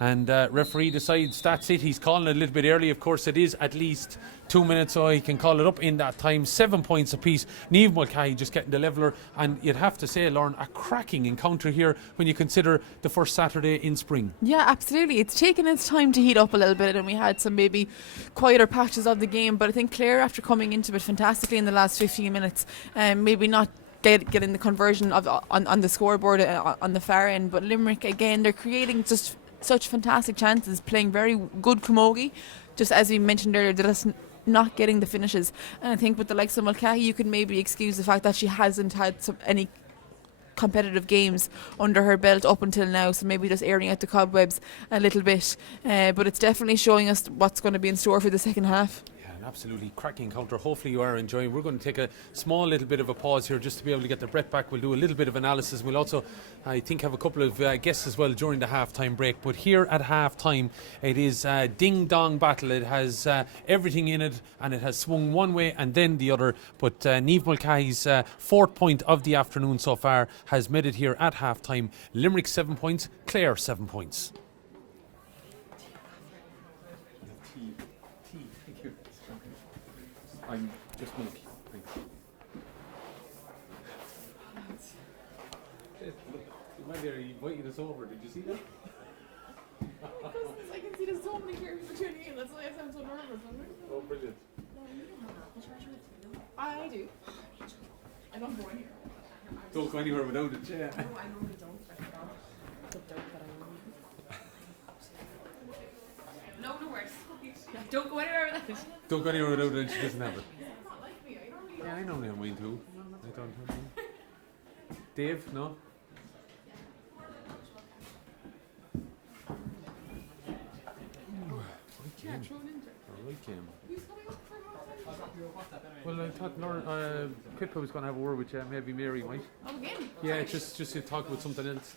And referee decides that's it. He's calling it a little bit early. Of course, it is at least 2 minutes, so he can call it up in that time. 7 points apiece. Niamh Mulcahy just getting the leveller. And you'd have to say, Lauren, a cracking encounter here when you consider the first Saturday in spring. Yeah, absolutely. It's taken its time to heat up a little bit, and we had some maybe quieter patches of the game. But I think Clare, after coming into it fantastically in the last 15 minutes, maybe not getting the conversion on the scoreboard on the far end. But Limerick, again, they're creating just such fantastic chances, playing very good camogie. Just as we mentioned earlier, they're just not getting the finishes. And I think with the likes of Mulcahy, you could maybe excuse the fact that she hasn't had any competitive games under her belt up until now, so maybe just airing out the cobwebs a little bit. But it's definitely showing us what's going to be in store for the second half. Absolutely cracking encounter. Hopefully you are enjoying. We're going to take a small little bit of a pause here just to be able to get the breath back. We'll do a little bit of analysis. We'll also, I think, have a couple of guests as well during the half-time break. But here at half-time, it is a ding-dong battle. It has everything in it, and it has swung one way and then the other. But Niamh Mulcahy's 4th point of the afternoon so far has made it here at half-time. Limerick 7 points, Clare 7 points. I'm just milk. Thanks. You might have invited us over. Did you see that? I can see there's so many here for tuning in. That's why I sound so nervous. Oh, brilliant. I do. I don't go anywhere. Don't go anywhere without a chair. No, I normally don't. No worse. Don't go anywhere without it. Don't go anywhere without it. She doesn't have it. It's not like me. Yeah, I normally have mine too. I don't have mine. Dave, no? Right cam. Who's coming up for Well, I thought Pippa was going to have a word with you. Maybe Mary might. Oh, again? Yeah, just to talk about something else.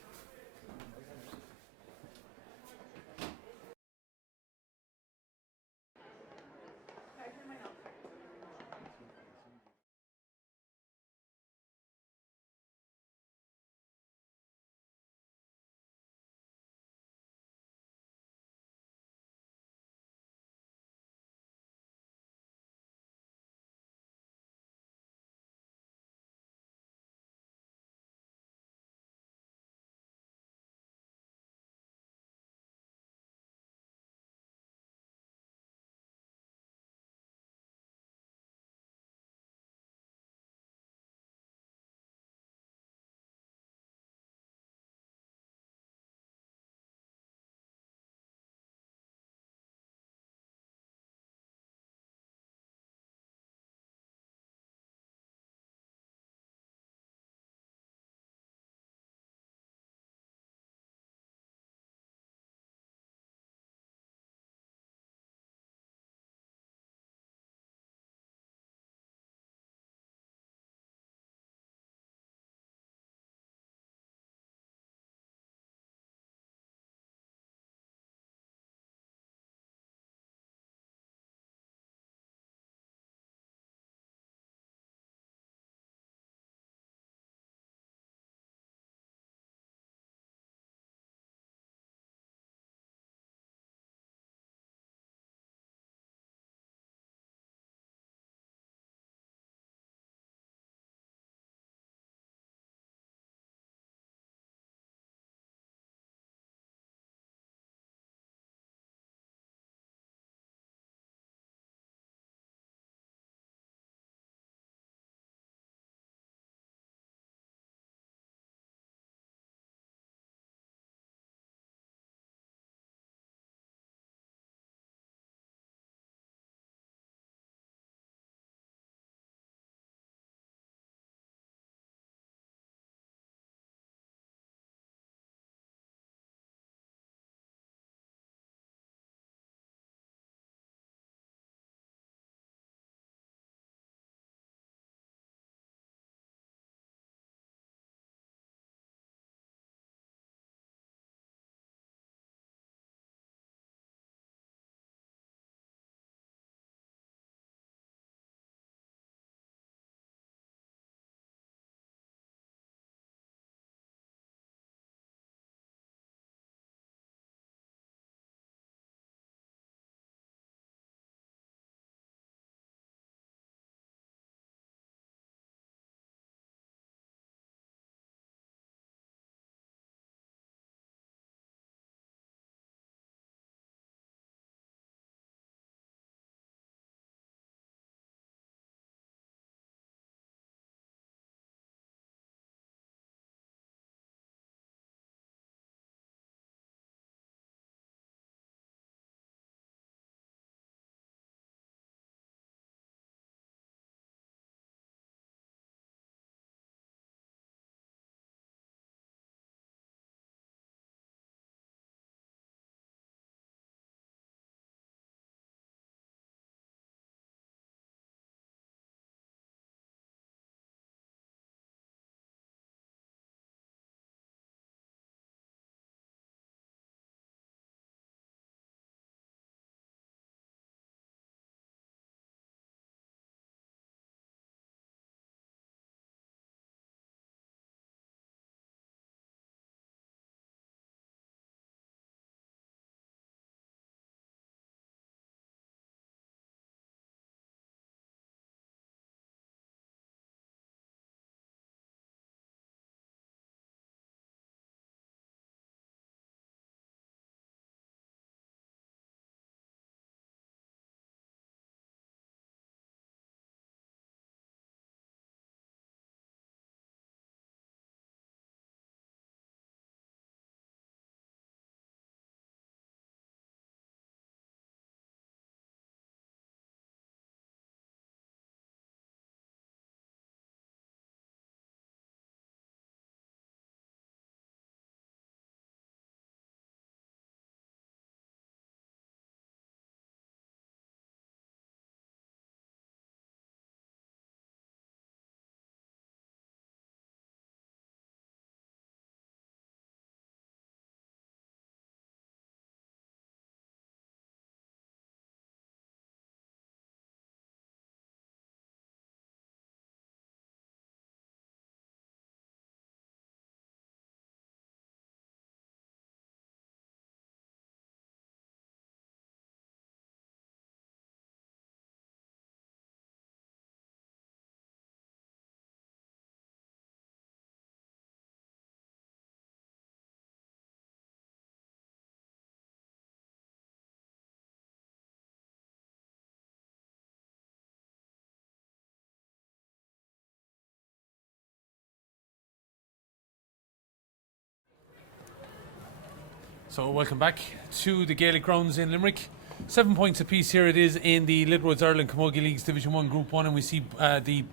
So welcome back to the Gaelic Grounds in Limerick. 7 points apiece here it is in the Littlewoods Ireland Camogie Leagues Division 1 Group 1, and we see the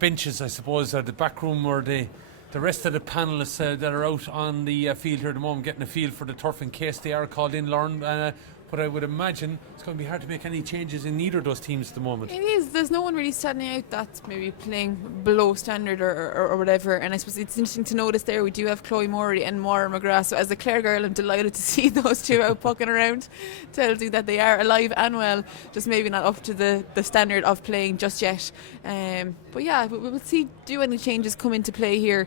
benches, I suppose, or the back room, or the rest of the panellists that are out on the field here at the moment, getting a feel for the turf in case they are called in, Lauren. But I would imagine it's going to be hard to make any changes in either of those teams at the moment. It is. There's no one really standing out that's maybe playing below standard or whatever. And I suppose it's interesting to notice there we do have Chloe Morey and Maura McGrath. So as a Clare girl, I'm delighted to see those two out pucking around. Tells you that they are alive and well, just maybe not up to the standard of playing just yet. But yeah, we will see, do any changes come into play here.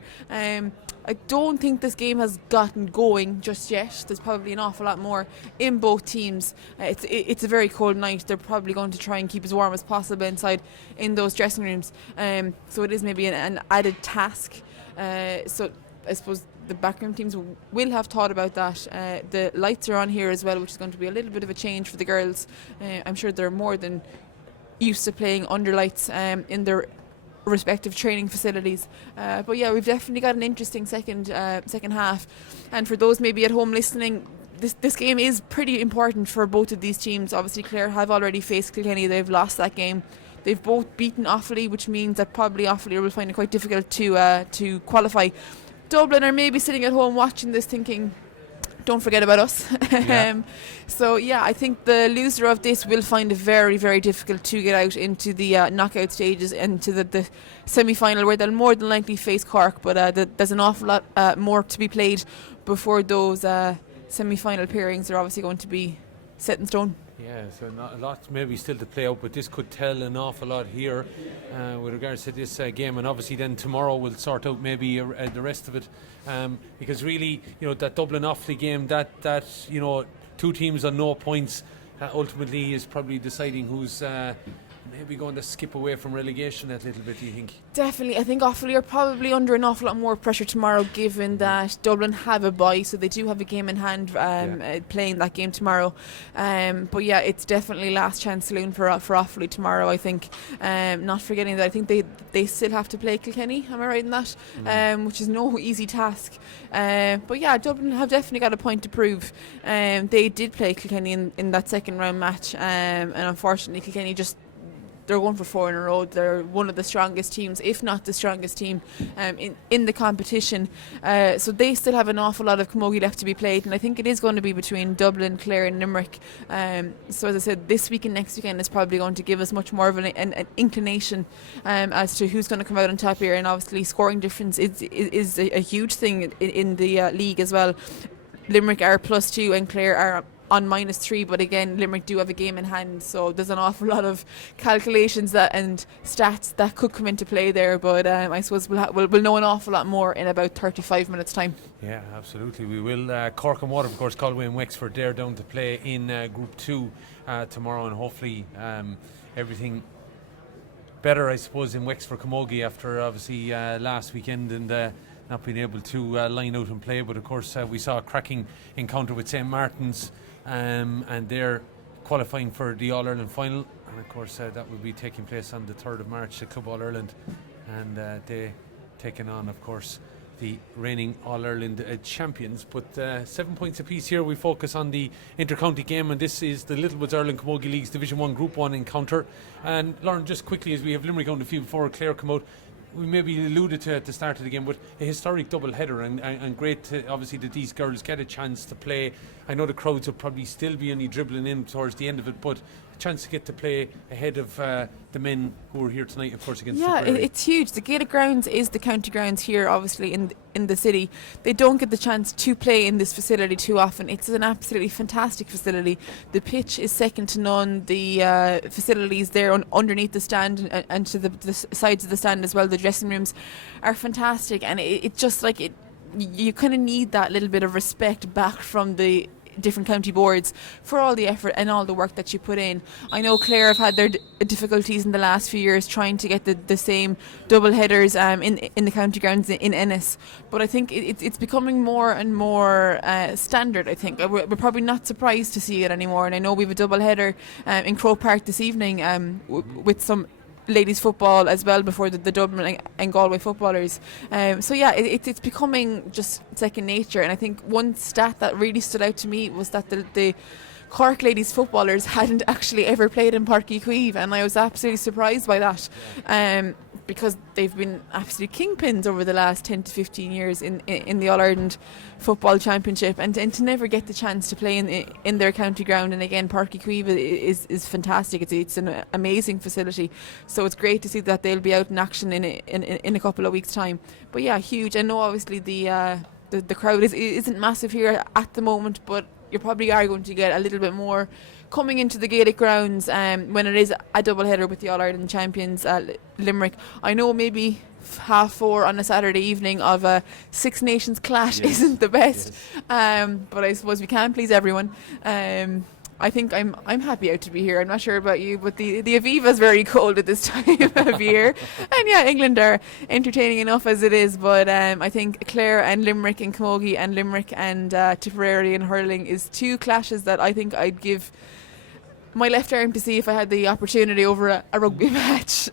I don't think this game has gotten going just yet. There's probably an awful lot more in both teams. It's a very cold night. They're probably going to try and keep as warm as possible inside in those dressing rooms. So it is maybe an added task. So I suppose the backroom teams will have thought about that. The lights are on here as well, which is going to be a little bit of a change for the girls. I'm sure they're more than used to playing under lights in their respective training facilities, but yeah, we've definitely got an interesting second half. And for those maybe at home listening, this game is pretty important for both of these teams. Obviously Clare have already faced Kilkenny. They've lost that game. They've both beaten Offaly, which means that probably Offaly will find it quite difficult to qualify. Dublin are maybe sitting at home watching this thinking, don't forget about us. Yeah. So yeah, I think the loser of this will find it very, very difficult to get out into the knockout stages and to the semi-final, where they'll more than likely face Cork. But there's an awful lot more to be played before those semi-final pairings are obviously going to be set in stone. Yeah, so not a lot maybe still to play out, but this could tell an awful lot here with regards to this game. And obviously then tomorrow we'll sort out maybe the rest of it, because really, that Dublin Offaly game, that two teams on no points ultimately is probably deciding who's maybe going to skip away from relegation that little bit, do you think? Definitely. I think Offaly are probably under an awful lot more pressure tomorrow, given that Dublin have a bye, so they do have a game in hand playing that game tomorrow. But yeah, it's definitely last chance saloon for Offaly tomorrow, I think. Not forgetting that I think they still have to play Kilkenny, am I right in that? Which is no easy task. But yeah, Dublin have definitely got a point to prove. They did play Kilkenny in that second round match, and unfortunately Kilkenny they're going for 4 in a row. They're one of the strongest teams, if not the strongest team in the competition. So they still have an awful lot of camogie left to be played, and I think it is going to be between Dublin, Clare and Limerick. So as I said, this week and next weekend is probably going to give us much more of an inclination as to who's going to come out on top here. And obviously scoring difference is a huge thing in the league as well. Limerick are +2 and Clare are on -3, but again Limerick do have a game in hand, so there's an awful lot of calculations and stats that could come into play there. But I suppose we'll know an awful lot more in about 35 minutes time. Yeah, absolutely we will. Cork and Water, of course, Galway and Wexford, they're down to play in Group 2 tomorrow, and hopefully everything better, I suppose, in Wexford Camogie after obviously last weekend and not being able to line out and play. But of course we saw a cracking encounter with St. Martin's, and they're qualifying for the All-Ireland final, and of course that will be taking place on the 3rd of March, the Club All-Ireland, and they taking on, of course, the reigning All-Ireland champions. But 7 points apiece here. We focus on the inter-county game, and this is the Littlewoods Ireland Camogie Leagues Division 1 Group 1 encounter. And Lauren, just quickly, as we have Limerick on the field before Clare come out, we maybe alluded to at the start of the game, but a historic double header, and great to, obviously, that these girls get a chance to play. I know the crowds will probably still be only dribbling in towards the end of it, but a chance to get to play ahead of the men who are here tonight, of course, against Tipperary. It's huge. The Gaelic Grounds is the county grounds here, obviously, in the city. They don't get the chance to play in this facility too often. It's an absolutely fantastic facility. The pitch is second to none. The facilities there underneath the stand and to the sides of the stand as well, the dressing rooms are fantastic, and it's just like it. You kind of need that little bit of respect back from the different county boards for all the effort and all the work that you put in. I know Clare have had their difficulties in the last few years trying to get the same double headers in the county grounds in Ennis, but I think it's becoming more and more standard. I think we're probably not surprised to see it anymore, and I know we have a double header in Croke Park this evening with some ladies football as well before the Dublin and Galway footballers. So yeah, it's becoming just second nature. And I think one stat that really stood out to me was that the Cork ladies footballers hadn't actually ever played in Páirc Uí Chaoimh, and I was absolutely surprised by that, because they've been absolute kingpins over the last 10 to 15 years in the All-Ireland Football Championship, and to never get the chance to play in their county ground. And again, Páirc Uí Chaoimh is fantastic. It's an amazing facility, so it's great to see that they'll be out in action in a couple of weeks' time. But yeah, huge. I know obviously the crowd isn't massive here at the moment, but you probably are going to get a little bit more coming into the Gaelic Grounds when it is a double header with the All-Ireland champions Limerick. I know maybe 4:30 on a Saturday evening of a Six Nations clash isn't the best, but I suppose we can please everyone. I think I'm happy out to be here. I'm not sure about you, but the Aviva is very cold at this time of year. And yeah, England are entertaining enough as it is, but I think Clare and Limerick in camogie, and Limerick and Tipperary in hurling is two clashes that I think I'd give my left arm to see if I had the opportunity over a rugby match.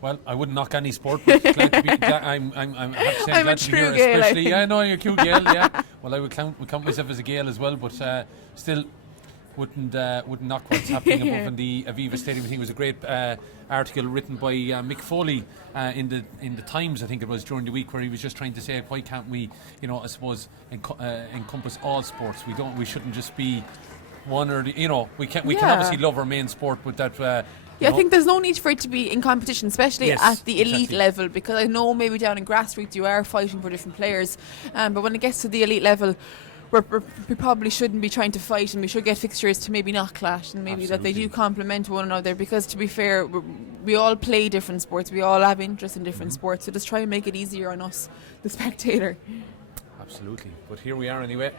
Well, I wouldn't knock any sport, but glad to be. I'm a to true be here, Gael, especially. Yeah, no, you're a cute Gael. Yeah. Well, I would count myself as a Gael as well, but still wouldn't knock what's happening above in the Aviva Stadium. I think it was a great article written by Mick Foley in the Times, I think it was, during the week, where he was just trying to say, why can't we, I suppose, encompass all sports? We shouldn't just be one or we can obviously love our main sport, but that. I think there's no need for it to be in competition, especially at the elite level, because I know maybe down in grassroots you are fighting for different players, but when it gets to the elite level, we probably shouldn't be trying to fight, and we should get fixtures to maybe not clash, and maybe that they do complement one another, because to be fair, we all play different sports, we all have interest in different sports, so just try and make it easier on us, the spectator. Absolutely. But here we are anyway,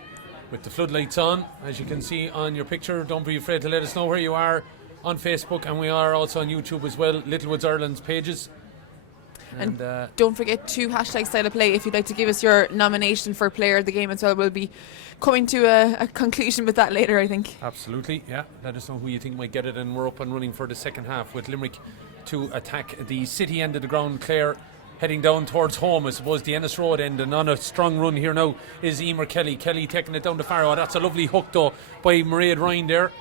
with the floodlights on, as you can see on your picture. Don't be afraid to let us know where you are on Facebook, and we are also on YouTube as well, Littlewoods Ireland's pages. And don't forget to hashtag Style of Play if you'd like to give us your nomination for player of the game as well. We'll be coming to a conclusion with that later, I think. Absolutely, yeah. Let us know who you think might get it, and we're up and running for the second half with Limerick to attack the city end of the ground. Clare heading down towards home, I suppose, the Ennis Road end, and on a strong run here now is Emer Kelly. Kelly taking it down to Farrow. That's a lovely hook though by Mairead Ryan there.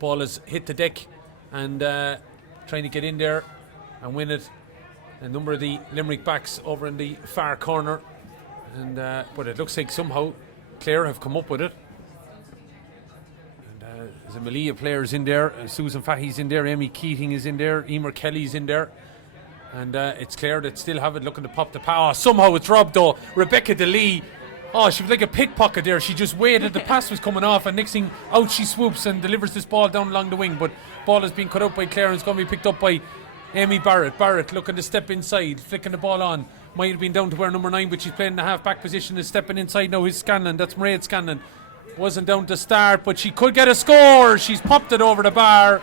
Ball has hit the deck, and trying to get in there and win it. A number of the Limerick backs over in the far corner, and but it looks like somehow Clare have come up with it. And there's a melee of players in there. Susan Fahy's in there, Amy Keating is in there, Emer Kelly's in there, and it's Clare that still have it, looking to pop the power. Somehow it's robbed though. Rebecca DeLee. Oh, she was like a pickpocket there. She just waited. The pass was coming off, and next thing out she swoops and delivers this ball down along the wing. But ball has been cut out by Clare, and it's going to be picked up by Amy Barrett. Barrett looking to step inside, flicking the ball on. Might have been down to wear number 9, but she's playing in the half-back position. Is stepping inside now. Is Scanlon. That's Mairead Scanlon. Wasn't down to start, but she could get a score. She's popped it over the bar.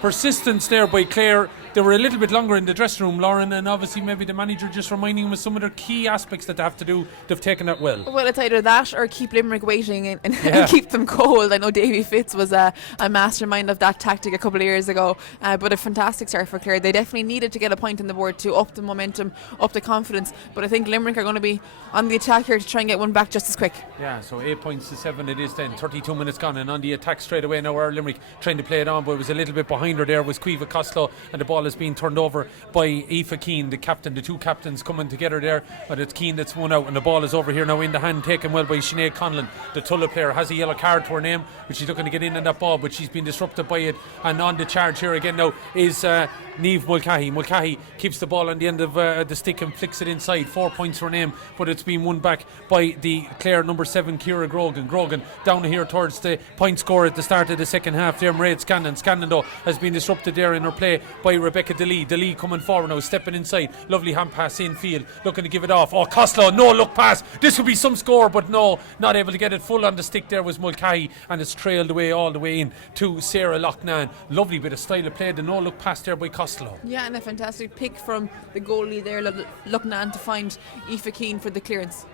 Persistence there by Clare. They were a little bit longer in the dressing room, Lauren, and obviously maybe the manager just reminding them of some of their key aspects that they have to do. They've taken that well. Well, it's either that or keep Limerick waiting and keep them cold. I know Davy Fitz was a mastermind of that tactic a couple of years ago, but a fantastic start for Clare. They definitely needed to get a point on the board to up the momentum, up the confidence, but I think Limerick are going to be on the attack here to try and get one back just as quick. Yeah, so 8 points to 7 it is then. 32 minutes gone, and on the attack straight away now are Limerick trying to play it on, but it was a little bit behind her there was Caoimhe Costello, and the ball is being turned over by Aoife Keane, the captain. The two captains coming together there, but it's Keane that's won out, and the ball is over here now in the hand, taken well by Sinead Conlon. The Tulla player has a yellow card to her name, but she's looking to get in on that ball, but she's been disrupted by it. And on the charge here again now is Niamh Mulcahy. Mulcahy keeps the ball on the end of the stick and flicks it inside. 4 points for her name, but it's been won back by the Clare number 7 Ciara Grogan. Grogan down here towards the point score at the start of the second half there. Mairead Scanlon. Scanlon though has been disrupted there in her play by Rebecca DeLee. DeLee coming forward now, stepping inside. Lovely hand pass in field, looking to give it off. Oh, Costello, no look pass. This would be some score, but no, not able to get it full on the stick there was Mulcahy, and it's trailed away all the way in to Sarah Loughnane. Lovely bit of style of play. The no look pass there by Costello. Yeah, and a fantastic pick from the goalie there, Loughnane, to find Aoife Keane for the clearance.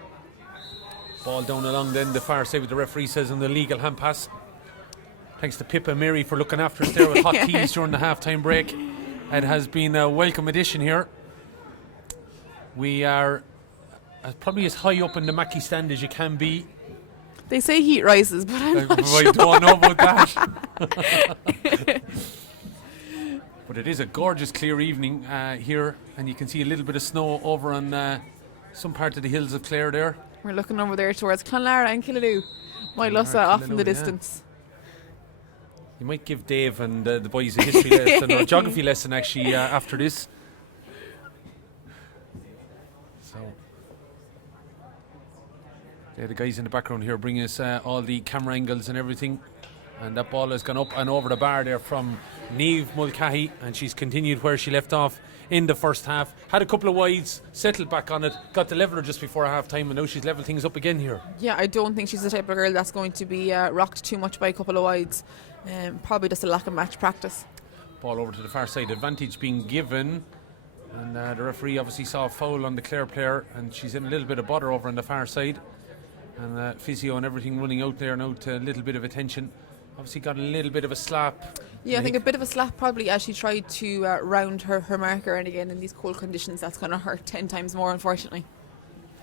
Ball down along then the far side with the referee says on the legal hand pass. Thanks to Pippa and Mary for looking after us there with hot teas during the half-time break. It has been a welcome addition here. We are probably as high up in the Mackie stand as you can be. They say heat rises, but I'm not sure. I don't know about that. But it is a gorgeous clear evening here, and you can see a little bit of snow over on some part of the hills of Clare there. We're looking over there towards Clonlara and Killaloo. My Lussa off in the distance. You might give Dave and the boys a history lesson or a geography lesson actually after this. So, the guys in the background here bring us all the camera angles and everything. And that ball has gone up and over the bar there from Niamh Mulcahy, and she's continued where she left off in the first half. Had a couple of wides, settled back on it, got the leveler just before half time, and now she's leveled things up again here. Yeah, I don't think she's the type of girl that's going to be rocked too much by a couple of wides. Probably just a lack of match practice. Ball over to the far side, advantage being given, and the referee obviously saw a foul on the Clare player, and she's in a little bit of bother over on the far side, and physio and everything running out there now to a little bit of attention. Obviously got a little bit of a slap. Yeah, I think a bit of a slap probably as she tried to round her marker, and again in these cold conditions that's going to hurt 10 times more, unfortunately.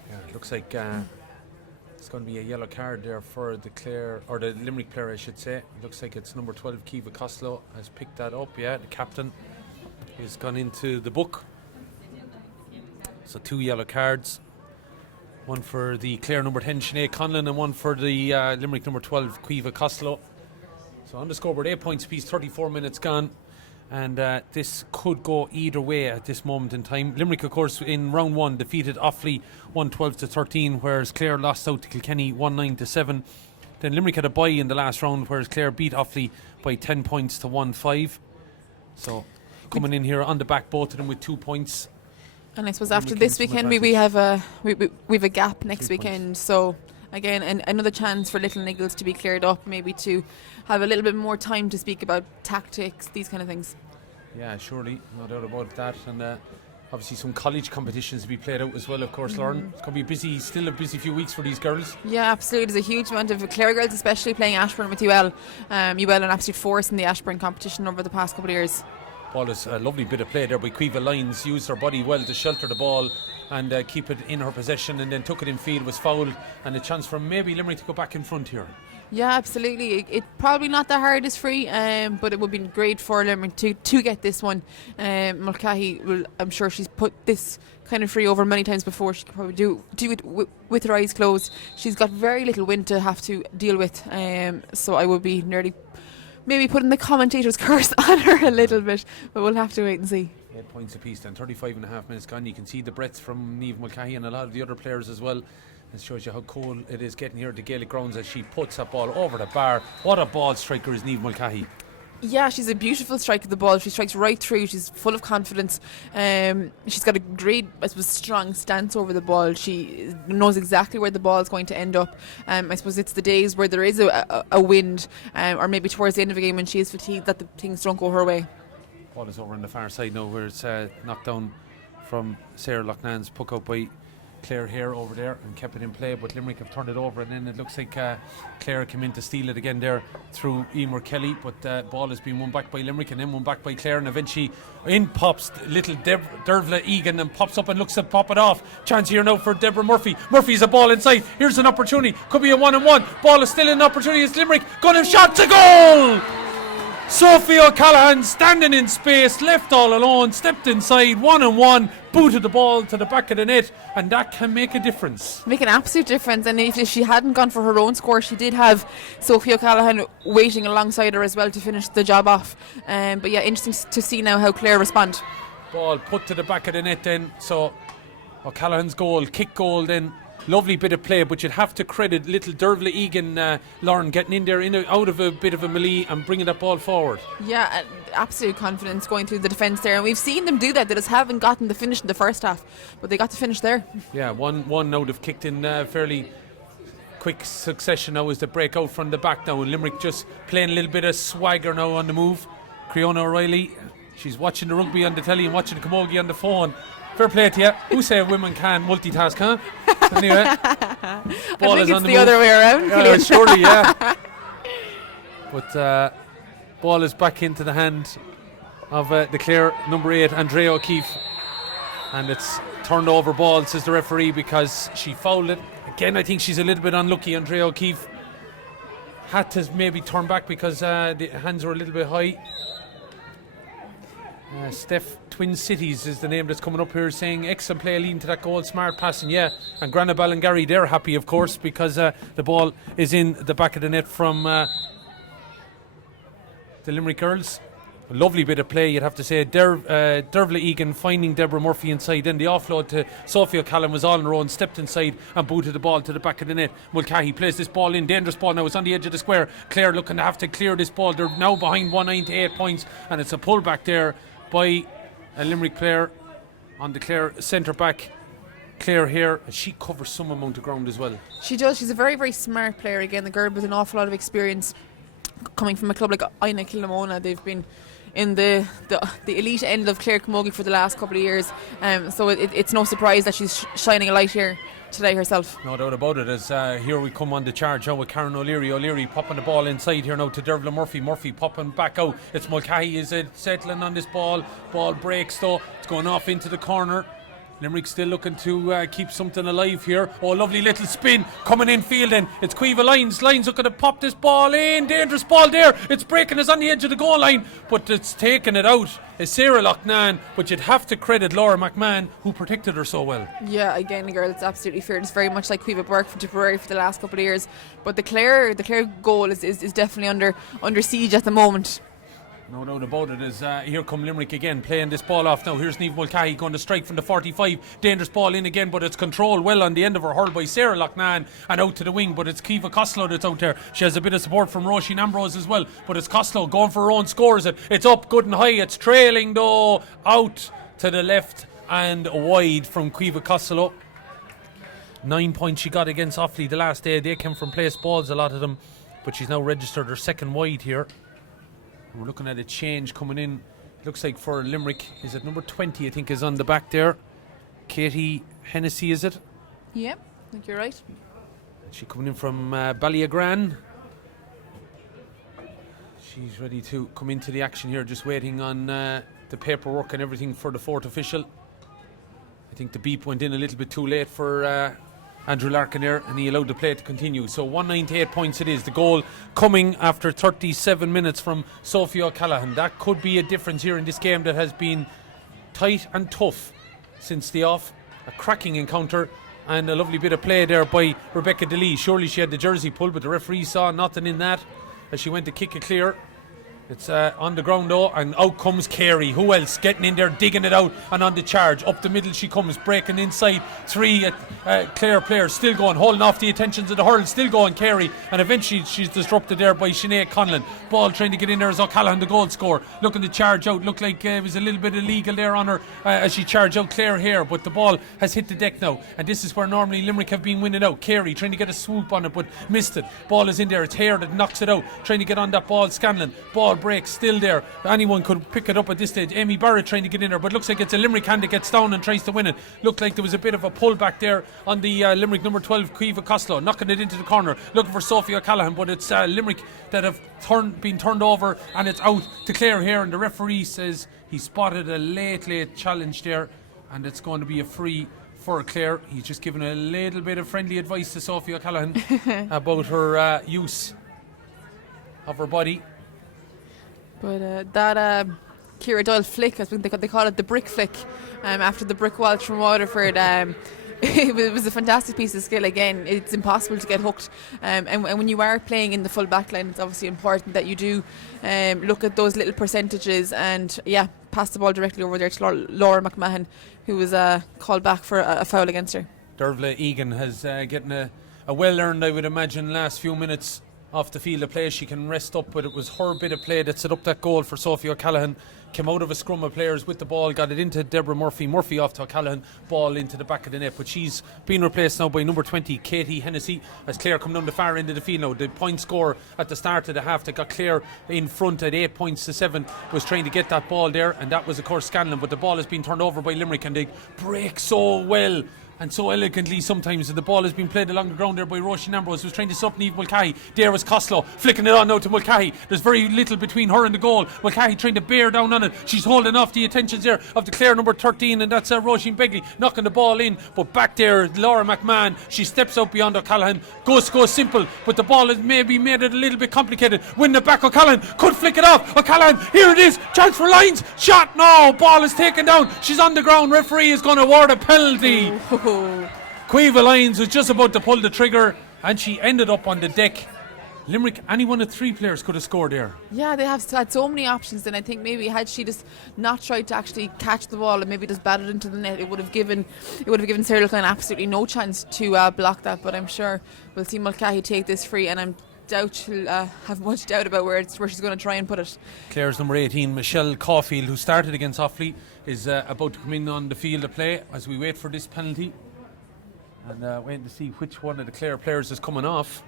Yeah, it looks like it's going to be a yellow card there for the Clare, or the Limerick player I should say. It looks like it's number 12 Kiva Costello has picked that up. Yeah, the captain has gone into the book. So 2 yellow cards. One for the Clare number 10 Sinead Conlon, and one for the Limerick number 12 Kiva Costello. So on the scoreboard, 8 points apiece, 34 minutes gone, and this could go either way at this moment in time. Limerick, of course, in round 1 defeated Offaly 112-13, whereas Clare lost out to Kilkenny 19-7. Then Limerick had a bye in the last round, whereas Clare beat Offaly by 10 points to 1-5. So coming in here on the back, both of them with 2 points. And I suppose after this weekend we have a gap next weekend, so again another chance for Little Niggles to be cleared up, maybe to have a little bit more time to speak about tactics, these kind of things. Yeah, surely, no doubt about that. And obviously some college competitions to be played out as well, of course, Lauren. It's going to be still a busy few weeks for these girls. Yeah, absolutely. There's a huge amount of Clare girls especially playing Ashburn with UL. UL an absolute force in the Ashburn competition over the past couple of years. Ball is a lovely bit of play there by Quiva Lyons, used her body well to shelter the ball and keep it in her possession, and then took it in field, was fouled, and a chance for maybe Limerick to go back in front here. Yeah, absolutely. It probably not the hardest free, but it would be great for Limerick to get this one. Mulcahy will, I'm sure she's put this kind of free over many times before. She could probably do it with her eyes closed. She's got very little wind to have to deal with, so I would be nearly maybe putting the commentator's curse on her a little bit, but we'll have to wait and see. 8 points apiece then, 35 and a half minutes gone. You can see the breadth from Niamh Mulcahy and a lot of the other players as well. It shows you how cool it is getting here at the Gaelic Grounds as she puts that ball over the bar. What a ball striker is Niamh Mulcahy. Yeah, she's a beautiful strike of the ball. She strikes right through. She's full of confidence. She's got a great, I suppose, strong stance over the ball. She knows exactly where the ball is going to end up. I suppose it's the days where there is a wind, or maybe towards the end of a game when she is fatigued, that the things don't go her way. Ball is over on the far side now, where it's knocked down from Sarah Loughnan's puck out by Clare here over there and kept it in play, but Limerick have turned it over, and then it looks like Clare came in to steal it again there through Emer Kelly, but ball has been won back by Limerick and then won back by Clare, and eventually in pops little Dervla Egan and pops up and looks to pop it off. Chance here now for Deborah Murphy. Murphy's a ball inside. Here's an opportunity. Could be a 1-on-1. Ball is still an opportunity. It's Limerick. Got a shot to goal! Sophie O'Callaghan standing in space, left all alone, stepped inside, 1-on-1, booted the ball to the back of the net, and that can make a difference. Make an absolute difference, and if she hadn't gone for her own score, she did have Sophie O'Callaghan waiting alongside her as well to finish the job off. But yeah, interesting to see now how Clare respond. Ball put to the back of the net then, so O'Callaghan's goal, kick goal then. Lovely bit of play, but you'd have to credit little Dervla Egan, Lauren, getting in there out of a bit of a melee and bringing that ball forward. Yeah, absolute confidence going through the defence there, and we've seen them do that. They just haven't gotten the finish in the first half, but they got the finish there. Yeah, one now they've kicked in fairly quick succession now as the break out from the back now, and Limerick just playing a little bit of swagger now on the move. Creona O'Reilly, she's watching the rugby on the telly and watching the camogie on the phone. Fair play to you. Who say women can multitask, huh? Anyway, ball I think is on the other way around. Surely, yeah. But ball is back into the hand of the Clare number 8, Andrea O'Keefe. And it's turned over ball, says the referee, because she fouled it. Again, I think she's a little bit unlucky. Andrea O'Keefe had to maybe turn back because the hands were a little bit high. Steph Twin Cities is the name that's coming up here, saying excellent play leading to that goal, smart passing. Yeah, and Grana Ballingarry, they're happy, of course, because the ball is in the back of the net from the Limerick girls. A lovely bit of play, you'd have to say. Dervla Egan finding Deborah Murphy inside. Then the offload to Sophie O'Callaghan was all on her own, stepped inside and booted the ball to the back of the net. Mulcahy plays this ball in, dangerous ball now, it's on the edge of the square. Clare looking to have to clear this ball. They're now behind 198 points, and it's a pullback there by a Limerick player on the Clare centre back. Clare here, she covers some amount of ground as well. She does. She's a very, very smart player. Again, the girl with an awful lot of experience coming from a club like Ina Killamona. They've been in the elite end of Clare Camogie for the last couple of years, so it's no surprise that she's shining a light here today herself. No doubt about it, as here we come on the charge now with Karen O'Leary popping the ball inside here now to Dervla Murphy popping back out. It's Mulcahy is settling on this ball breaks though, it's going off into the corner. Limerick still looking to keep something alive here. Oh, lovely little spin coming in field then. It's Cueva Lyons looking to pop this ball in. Dangerous ball there. It's breaking us on the edge of the goal line, but it's taking it out. It's Sarah Loughnane, but you'd have to credit Laura McMahon, who protected her so well. Yeah, again, the girl, it's absolutely fair. It's very much like Cueva Burke from Tipperary for the last couple of years. But the Clare goal is definitely under siege at the moment. No doubt about it, as here come Limerick again, playing this ball off now. Here's Niamh Mulcahy going to strike from the 45. Dangerous ball in again, but it's controlled well on the end of her, hurled by Sarah Loughnane and out to the wing. But it's Kiva Costello that's out there. She has a bit of support from Roisin Ambrose as well. But it's Costello going for her own scores it. It's up good and high. It's trailing though, out to the left and wide from Kiva Costello. 9 points she got against Offaly the last day. They came from place balls, a lot of them. But she's now registered her second wide here. We're looking at a change coming in. Looks like for Limerick, is it number 20 I think is on the back there. Katie Hennessy, is it? Yep, I think you're right. She's coming in from Ballyagran. She's ready to come into the action here, just waiting on the paperwork and everything for the fourth official. I think the beep went in a little bit too late for Andrew Larkin there, and he allowed the play to continue. So 198 points it is. The goal coming after 37 minutes from Sophie O'Callaghan. That could be a difference here in this game that has been tight and tough since the off. A cracking encounter and a lovely bit of play there by Rebecca DeLee. Surely she had the jersey pulled, but the referee saw nothing in that as she went to kick it clear. It's on the ground though, and out comes Carey. Who else? Getting in there, digging it out, and on the charge. Up the middle she comes, breaking inside. Three Clare players still going, holding off the attentions of the hurl, still going, Carey. And eventually she's disrupted there by Sinead Conlon. Ball trying to get in there as O'Callaghan, the goal scorer. Looking to charge out. Looked like it was a little bit illegal there on her as she charged out Clare here. But the ball has hit the deck now. And this is where normally Limerick have been winning out. Carey trying to get a swoop on it, but missed it. Ball is in there. It's Hare that knocks it out. Trying to get on that ball. Scanlon. Ball breaks, still there. Anyone could pick it up at this stage. Amy Barrett trying to get in there, but looks like it's a Limerick hand that gets down and tries to win it. Looked like there was a bit of a pullback there on the Limerick number 12, Kiva Costello, knocking it into the corner, looking for Sophie O'Callaghan, but it's Limerick that have been turned over, and it's out to Clare here, and the referee says he spotted a late challenge there, and it's going to be a free for Clare. He's just given a little bit of friendly advice to Sophie O'Callaghan about her use of her body. But that Ciara Doyle flick, I think they call it the brick flick, after the brick wall from Waterford. It was a fantastic piece of skill. Again, it's impossible to get hooked, and when you are playing in the full back line, it's obviously important that you do look at those little percentages and pass the ball directly over there to Laura McMahon, who was called back for a foul against her. Dervla Egan has getting a well earned, I would imagine, last few minutes off the field of play. She can rest up, but it was her bit of play that set up that goal for Sophie O'Callaghan. Came out of a scrum of players with the ball, got it into Deborah Murphy off to O'Callaghan, ball into the back of the net, but she's been replaced now by number 20, Katie Hennessy, as Clare come down the far end of the field now. The point score at the start of the half that got Clare in front at 8 points to 7 was trying to get that ball there, and that was of course Scanlon, but the ball has been turned over by Limerick, and they break so well and so elegantly sometimes. The ball has been played along the ground there by Roisin Ambrose, who's trying to stop Niamh Mulcahy. There was Costello flicking it on now to Mulcahy. There's very little between her and the goal. Mulcahy trying to bear down on it. She's holding off the attentions there of the Clare number 13, and that's Roisin Begley knocking the ball in. But back there, Laura McMahon, she steps out beyond O'Callaghan, goes to go simple, but the ball has maybe made it a little bit complicated. Win it back, O'Callaghan could flick it off. O'Callaghan, here it is, chance for Lyons, shot, no, ball is taken down. She's on the ground. Referee is going to award a penalty. Quiva Lyons was just about to pull the trigger, and she ended up on the deck. Limerick, any one of 3 players could have scored there. Yeah, they have had so many options, and I think maybe had she just not tried to actually catch the ball and maybe just batted into the net, it would have given Sarah Lachlan absolutely no chance to block that. But I'm sure we'll see Mulcahy take this free, and I'm doubt she'll have much doubt about where she's going to try and put it. Clare's number 18, Michelle Caulfield, who started against Offaly, is about to come in on the field of play as we wait for this penalty. And waiting to see which one of the Clare players is coming off.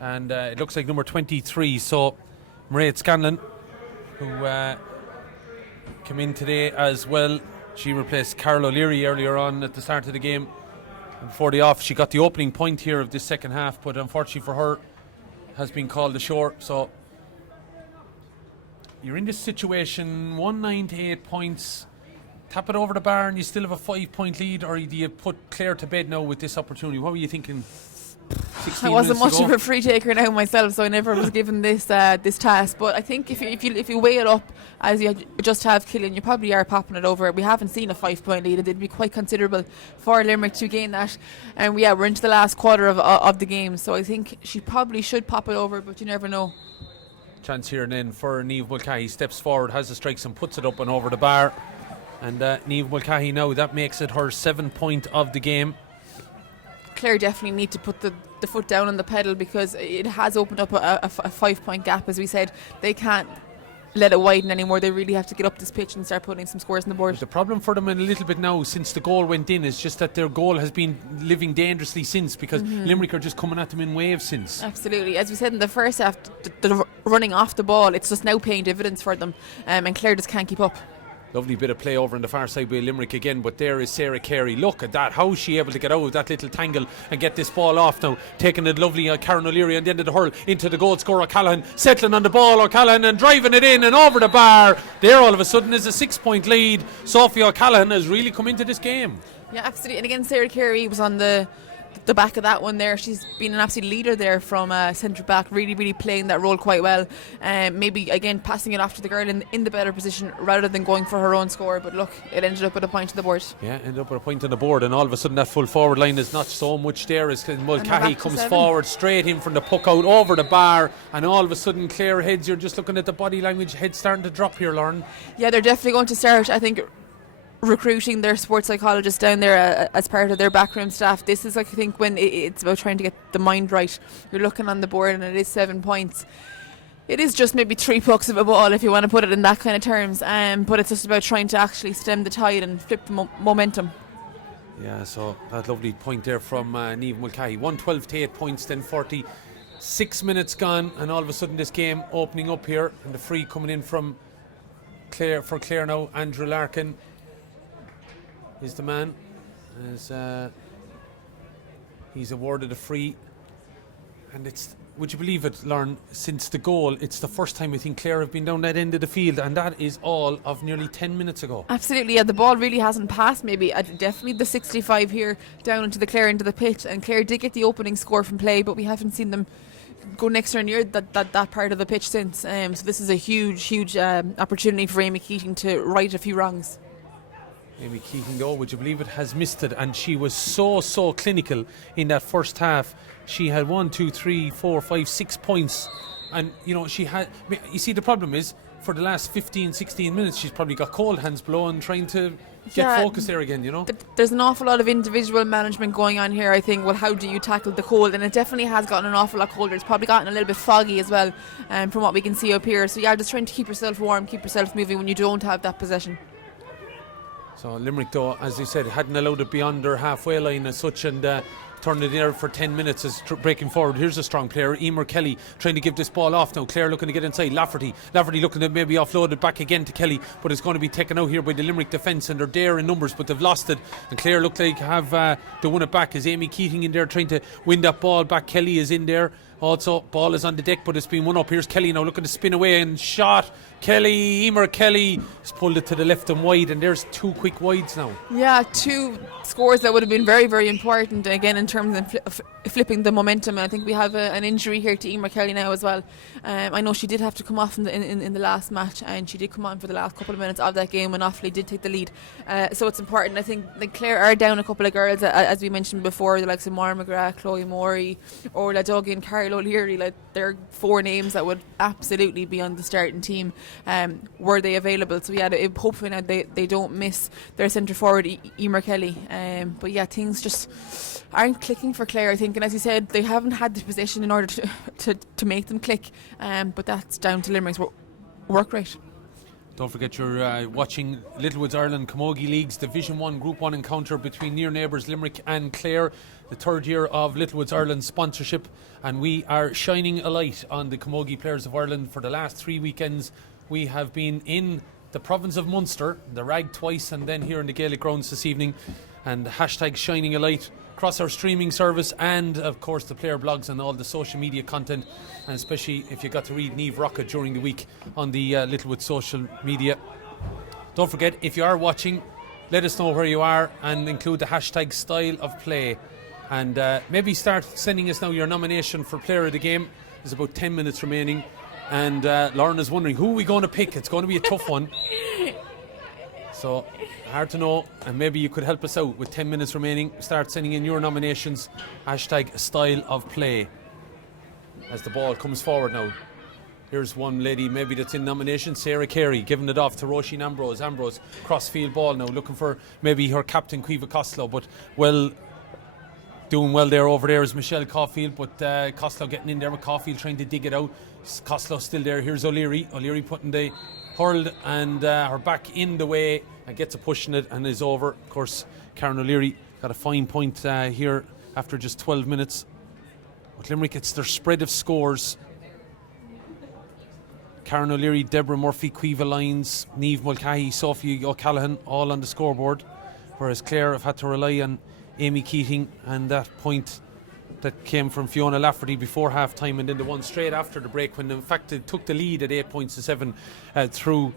And it looks like number 23, so Mairead Scanlon, who came in today as well. She replaced Carol O'Leary earlier on at the start of the game. And before the off, she got the opening point here of this second half, but unfortunately for her, has been called ashore. So you're in this situation, 198 points. Tap it over the bar and you still have a 5-point lead, or do you put Clare to bed now with this opportunity? What were you thinking? I wasn't much of a free taker now myself, so I never was given this task. But I think if you weigh it up as you just have Killian, you probably are popping it over. We haven't seen a 5-point lead. It'd be quite considerable for Limerick to gain that. And we're into the last quarter of the game, so I think she probably should pop it over, but you never know. Chance here and then for Niamh Mulcahy. Steps forward, has the strikes and puts it up and over the bar. And Niamh Mulcahy now, that makes it her 7th point of the game. Clare definitely need to put the foot down on the pedal, because it has opened up a 5-point gap. As we said, they can't let it widen anymore. They really have to get up this pitch and start putting some scores on the board. The problem for them in a little bit now since the goal went in is just that their goal has been living dangerously since, because Limerick are just coming at them in waves since. Absolutely. As we said in the first half, the running off the ball, it's just now paying dividends for them, and Clare just can't keep up. Lovely bit of play over on the far side by Limerick again, but there is Sarah Carey. Look at that, how is she able to get out of that little tangle and get this ball off now, taking it lovely Karen O'Leary on the end of the hurl into the goal scorer O'Callaghan, settling on the ball O'Callaghan and driving it in and over the bar. There all of a sudden is a 6-point lead. Sophie O'Callaghan has really come into this game. Yeah, absolutely. And again, Sarah Carey was on the back of that one there. She's been an absolute leader there from centre back, really playing that role quite well. Maybe again passing it off to the girl in the better position rather than going for her own score. But look, it ended up with a point to the board. Yeah, ended up with a point on the board, and all of a sudden that full forward line is not so much there as Mulcahy comes forward straight in from the puck out over the bar, and all of a sudden Clare heads, you're just looking at the body language, heads starting to drop here, Lauren. Yeah, they're definitely going to start, I think, recruiting their sports psychologists down there as part of their backroom staff. This is, I think, when it's about trying to get the mind right. You're looking on the board and it is 7 points. It is just maybe 3 pucks of a ball if you want to put it in that kind of terms, but it's just about trying to actually stem the tide and flip the momentum. Yeah, so that lovely point there from Niamh Mulcahy. 112 to 8 points, then 46 minutes gone, and all of a sudden this game opening up here, and the free coming in from Clare for Clare now. Andrew Larkin is the man, as he's awarded a free. And it's, would you believe it, Lauren, since the goal, it's the first time I think Clare have been down that end of the field, and that is all of nearly 10 minutes ago. Absolutely, yeah, the ball really hasn't passed maybe definitely the 65 here down into the Clare end of the pitch, and Clare did get the opening score from play, but we haven't seen them go next or near that part of the pitch since. So this is a huge opportunity for Amy Keating to right a few wrongs. Amy Keating, though, would you believe it, has missed it, and she was so clinical in that first half. She had 6 points, and you know, she had, you see, the problem is for the last 15-16 minutes she's probably got cold hands blowing, trying to get focus there again, you know. There's an awful lot of individual management going on here, I think. Well, how do you tackle the cold? And it definitely has gotten an awful lot colder. It's probably gotten a little bit foggy as well, from what we can see up here. So yeah, just trying to keep yourself warm, keep yourself moving when you don't have that possession. So Limerick, though, as you said, hadn't allowed it beyond their halfway line as such, and turning it there for 10 minutes is breaking forward. Here's a strong player, Emer Kelly, trying to give this ball off now. Clare looking to get inside. Lafferty looking to maybe offload it back again to Kelly, but it's going to be taken out here by the Limerick defence, and they're there in numbers, but they've lost it. And Clare look like have they won it back. Is Amy Keating in there trying to win that ball back? Kelly is in there. Also, ball is on the deck, but it's been won up. Here's Kelly now looking to spin away and shot. Emer Kelly has pulled it to the left and wide, and there's 2 quick wides now. Yeah, 2 scores that would have been very, very important again in terms of flipping the momentum. And I think we have an injury here to Emer Kelly now as well. I know she did have to come off in the last match, and she did come on for the last couple of minutes of that game when Offaly did take the lead. So it's important. I think Clare are down a couple of girls, as we mentioned before, the likes of Maura McGrath, Chloe Morey, Orla Duggan, Carol O'Leary. Like, they're 4 names that would absolutely be on the starting team were they available. So yeah, hopefully now they don't miss their centre forward Emer Kelly. But yeah, things just aren't clicking for Clare, I think, and as you said, they haven't had the position in order to make them click, but that's down to Limerick's work rate. Don't forget you're watching Littlewoods Ireland Camogie Leagues Division 1 Group 1 encounter between near neighbours Limerick and Clare, the 3rd year of Littlewoods Ireland sponsorship, and we are shining a light on the Camogie players of Ireland. For the last 3 weekends we have been in the province of Munster, the Rag twice, and then here in the Gaelic Grounds this evening, and hashtag shining a light across our streaming service, and of course the player blogs and all the social media content, and especially if you got to read Niamh Rocket during the week on the Littlewood social media. Don't forget, if you are watching, let us know where you are and include the hashtag style of play, and maybe start sending us now your nomination for player of the game. There's about 10 minutes remaining, and Lauren is wondering who are we going to pick. It's going to be a tough one, so hard to know, and maybe you could help us out with 10 minutes remaining. Start sending in your nominations, hashtag style of play, as the ball comes forward now. Here's one lady maybe that's in nomination, Sarah Carey, giving it off to Roisin Ambrose. Ambrose crossfield ball now, looking for maybe her captain Caoimhe Costello, but doing well there over there is Michelle Caulfield, but Costello getting in there with Caulfield trying to dig it out. Costello still there. Here's O'Leary putting the hurled and her back in the way and gets a push in it and is over. Of course, Karen O'Leary got a fine point here after just 12 minutes. But Limerick, it's their spread of scores. Karen O'Leary, Deborah Murphy, Caoimhe Lyons, Niamh Mulcahy, Sophie O'Callaghan all on the scoreboard, whereas Clare have had to rely on Amy Keating and that point that came from Fiona Lafferty before half time, and then the one straight after the break when in fact it took the lead at 8 points to 7 through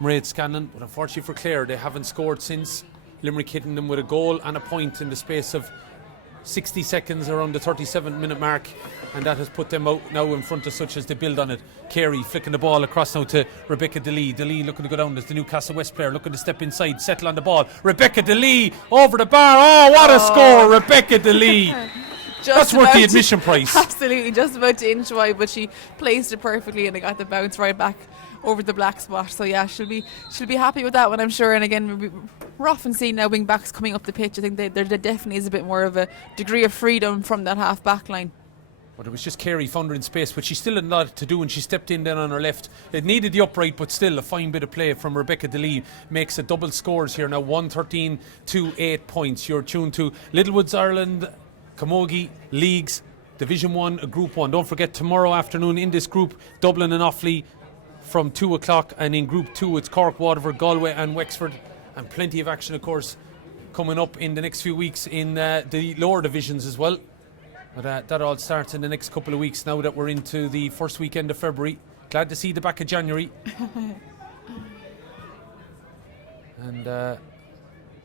Mairead Scanlon. But unfortunately for Clare, they haven't scored since. Limerick hitting them with a goal and a point in the space of 60 seconds around the 37-minute mark, and that has put them out now in front of such as they build on it. Carey flicking the ball across now to Rebecca DeLee. DeLee looking to go down as the Newcastle West player, looking to step inside, settle on the ball. Rebecca DeLee over the bar. Oh, what a score, Rebecca DeLee. That's worth the admission price. Absolutely, just about to inch wide, but she placed it perfectly and it got the bounce right back over the black spot. So yeah, she'll be happy with that one, I'm sure. And again, we're often seeing now wing backs coming up the pitch. I think there definitely is a bit more of a degree of freedom from that half back line. But it was just Carey found her in space, but she still had a lot to do, and she stepped in then on her left. It needed the upright, but still a fine bit of play from Rebecca DeLee. Makes a double scores here now, 113 to 8 points. You're tuned to Littlewoods Ireland Camogie Leagues Division 1 Group 1. Don't forget, tomorrow afternoon in this group, Dublin and Offaly from 2 o'clock, and in Group 2 it's Cork, Waterford, Galway and Wexford, and plenty of action of course coming up in the next few weeks in the lower divisions as well. But that all starts in the next couple of weeks now that we're into the first weekend of February. Glad to see the back of January. And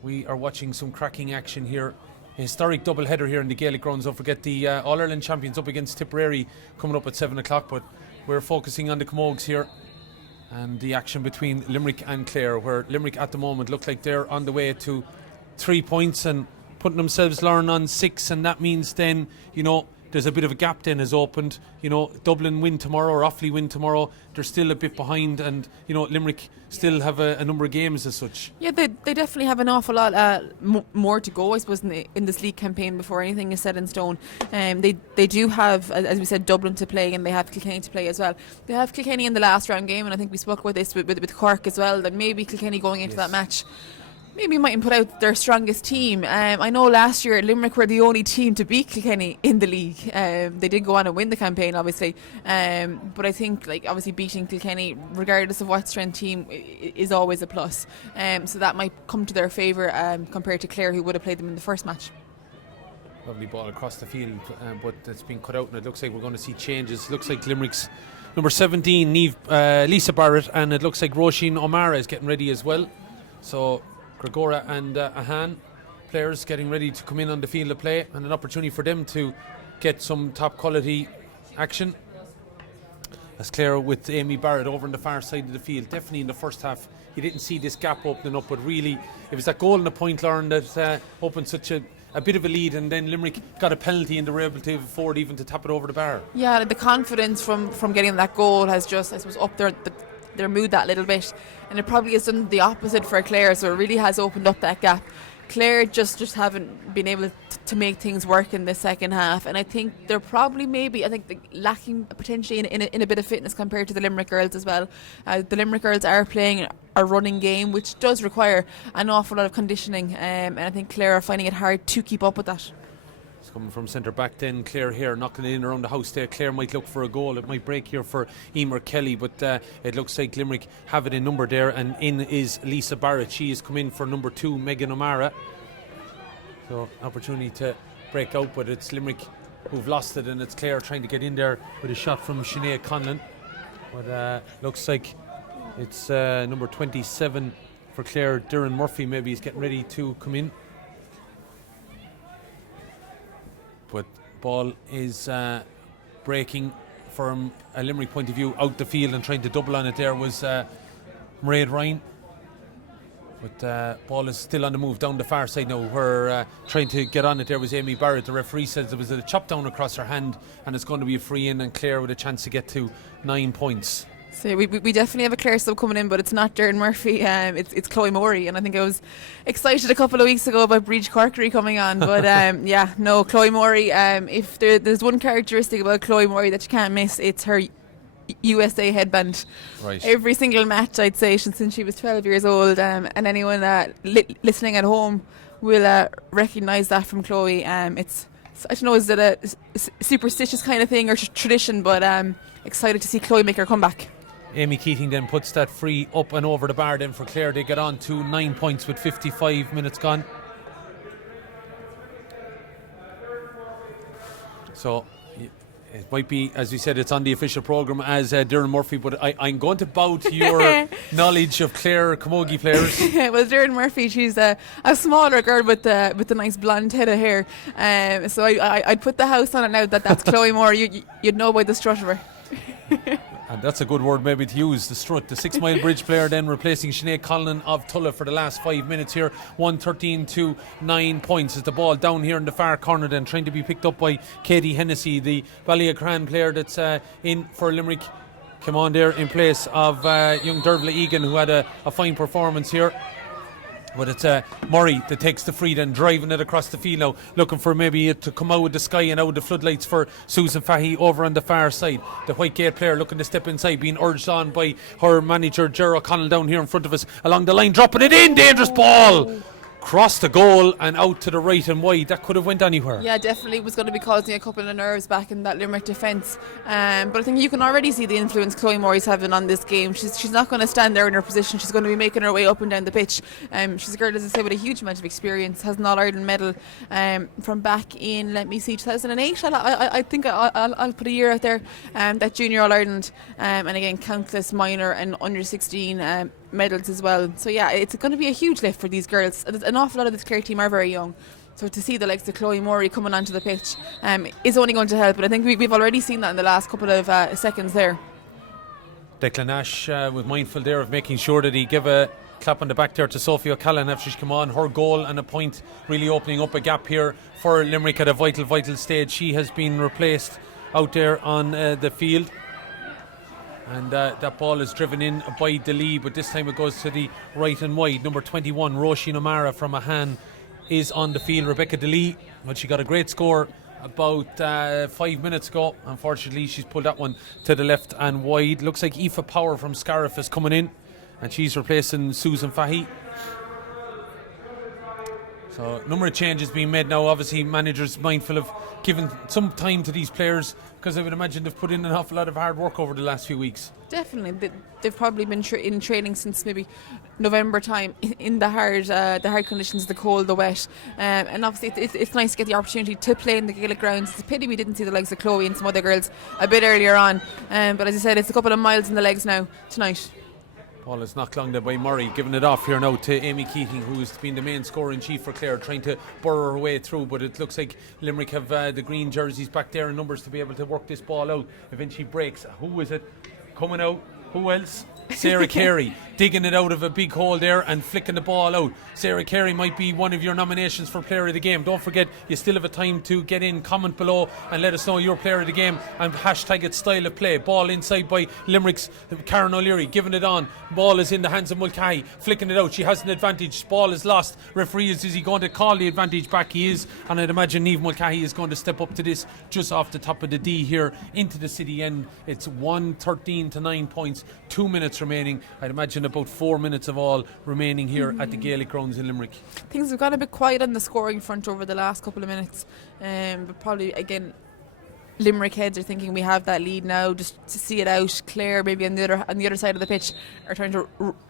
we are watching some cracking action here. A historic double header here in the Gaelic Grounds. Don't forget the All-Ireland champions up against Tipperary coming up at 7 o'clock, but we're focusing on the Camogues here and the action between Limerick and Clare, where Limerick at the moment look like they're on the way to 3 points and putting themselves Lauren on 6, and that means then, you know, there's a bit of a gap then has opened. You know, Dublin win tomorrow or Offaly win tomorrow, they're still a bit behind, and you know, Limerick still have a number of games as such. Yeah, they definitely have an awful lot more to go, I suppose, in this league campaign before anything is set in stone. They do have, as we said, Dublin to play, and they have Kilkenny to play as well. They have Kilkenny in the last round game, and I think we spoke about this with Cork as well, that maybe Kilkenny going into that match maybe mightn't put out their strongest team. I know last year Limerick were the only team to beat Kilkenny in the league. They did go on and win the campaign, obviously, but I think obviously beating Kilkenny, regardless of what strength team, is always a plus. So that might come to their favour compared to Clare, who would have played them in the first match. Lovely ball across the field, but it's been cut out, and it looks like we're going to see changes. Looks like Limerick's number 17, Lisa Barrett, and it looks like Roisin O'Mara is getting ready as well. So Gregora and Ahan, players getting ready to come in on the field of play, and an opportunity for them to get some top quality action. As Clare with Amy Barrett over on the far side of the field. Definitely in the first half you didn't see this gap opening up, but really it was that goal and the point, Lauren, that opened such a bit of a lead, and then Limerick got a penalty and they were able to afford even to tap it over the bar. Yeah, the confidence from getting that goal has just, I suppose, up their mood that little bit, and it probably has done the opposite for Clare, so it really has opened up that gap. Clare just haven't been able to make things work in the second half, and I think they're probably they're lacking potentially in a bit of fitness compared to the Limerick girls as well. The Limerick girls are playing a running game, which does require an awful lot of conditioning, and I think Clare are finding it hard to keep up with that. It's coming from centre back then, Clare here, knocking it in around the house there. Clare might look for a goal. It might break here for Emer Kelly, but it looks like Limerick have it in number there, and in is Lisa Barrett. She has come in for number 2, Megan O'Mara. So opportunity to break out, but it's Limerick who've lost it, and it's Clare trying to get in there with a shot from Sinead Conlon. But looks like it's number 27 for Clare, Darren Murphy. Maybe he's getting ready to come in. But ball is breaking from a Limerick point of view out the field, and trying to double on it there was Mairead Ryan. But ball is still on the move down the far side now. Where trying to get on it there was Amy Barrett. The referee says there was a chop down across her hand, and it's going to be a free in, and Clare with a chance to get to 9 points. So we definitely have a Clare sub coming in, but it's not Darren Murphy, it's Chloe Morey, and I think I was excited a couple of weeks ago about Breach Corkery coming on, but Chloe Morey, if there's one characteristic about Chloe Morey that you can't miss, it's her USA headband. Right. Every single match, I'd say, since she was 12 years old, and anyone listening at home will recognise that from Chloe. It's, I don't know, is it a superstitious kind of thing or tradition, but excited to see Chloe make her comeback. Amy Keating then puts that free up and over the bar then for Clare. They get on to 9 points with 55 minutes gone. So it might be, as we said, it's on the official programme as Darren Murphy, but I'm going to bow to your knowledge of Clare camogie players. Well, Darren Murphy, she's a smaller girl with the nice blonde head of hair, so I'd put the house on it now that's Chloe Moore. You'd know by the strut of her. And that's a good word maybe to use, the strut. The 6 Mile Bridge player then replacing Sinead Conlon of Tulla for the last 5 minutes here. 113 to 9 points as the ball down here in the far corner then trying to be picked up by Katie Hennessy, the Ballyacran player that's in for Limerick. Come on there in place of young Dervla Egan, who had a fine performance here. But it's Murray that takes the free, then driving it across the field now, looking for maybe it to come out of the sky and out of the floodlights for Susan Fahy over on the far side. The Whitegate player looking to step inside, being urged on by her manager Ger O'Connell down here in front of us along the line, dropping it in, dangerous ball! Crossed the goal and out to the right and wide. That could have went anywhere. Yeah, definitely was going to be causing a couple of nerves back in that Limerick defence. But I think you can already see the influence Chloe Morey's having on this game. She's not going to stand there in her position. She's going to be making her way up and down the pitch. She's a girl, as I say, with a huge amount of experience. Has an All-Ireland medal from back in, 2008. I think I'll put a year out there. That Junior All-Ireland. And again, countless minor and under 16 medals as well. So yeah, it's going to be a huge lift for these girls. An awful lot of this Clare team are very young, so to see the likes of Chloe Morey coming onto the pitch is only going to help. But I think we've already seen that in the last couple of seconds there. Declan Nash was mindful there of making sure that he give a clap on the back there to Sophie O'Callaghan after she come on. Her goal and a point really opening up a gap here for Limerick at a vital stage. She has been replaced out there on the field. And that ball is driven in by Delee, but this time it goes to the right and wide. Number 21, Roisin O'Mara from Ahan, is on the field. Rebecca Delee, well, she got a great score about 5 minutes ago. Unfortunately, she's pulled that one to the left and wide. Looks like Aoife Power from Scariff is coming in, and she's replacing Susan Fahy. So a number of changes being made now. Obviously managers mindful of giving some time to these players, because I would imagine they've put in an awful lot of hard work over the last few weeks. Definitely, they've probably been in training since maybe November time in the hard conditions, the cold, the wet, and obviously it's nice to get the opportunity to play in the Gaelic Grounds. It's a pity we didn't see the likes of Chloe and some other girls a bit earlier on, but as I said, it's a couple of miles in the legs now tonight. Ball is knocked long there by Murray, giving it off here now to Amy Keating, who's been the main scorer in chief for Clare, trying to burrow her way through, but it looks like Limerick have the green jerseys back there in numbers to be able to work this ball out. Eventually breaks. Who is it coming out? Who else? Sarah Carey digging it out of a big hole there and flicking the ball out. Sarah Carey might be one of your nominations for player of the game. Don't forget, you still have a time to get in, comment below and let us know your player of the game and hashtag it style of play. Ball inside by Limerick's Karen O'Leary, giving it on. Ball is in the hands of Mulcahy, flicking it out. She has an advantage. Ball is lost. Referee is he going to call the advantage back? He is, and I'd imagine Niamh Mulcahy is going to step up to this just off the top of the D here into the city end. It's 1-13 to 9 points, 2 minutes remaining. I'd imagine about 4 minutes of all remaining here at the Gaelic Grounds in Limerick. Things have got a bit quiet on the scoring front over the last couple of minutes, but probably again Limerick heads are thinking we have that lead now, just to see it out. Clare maybe on the other side of the pitch are trying to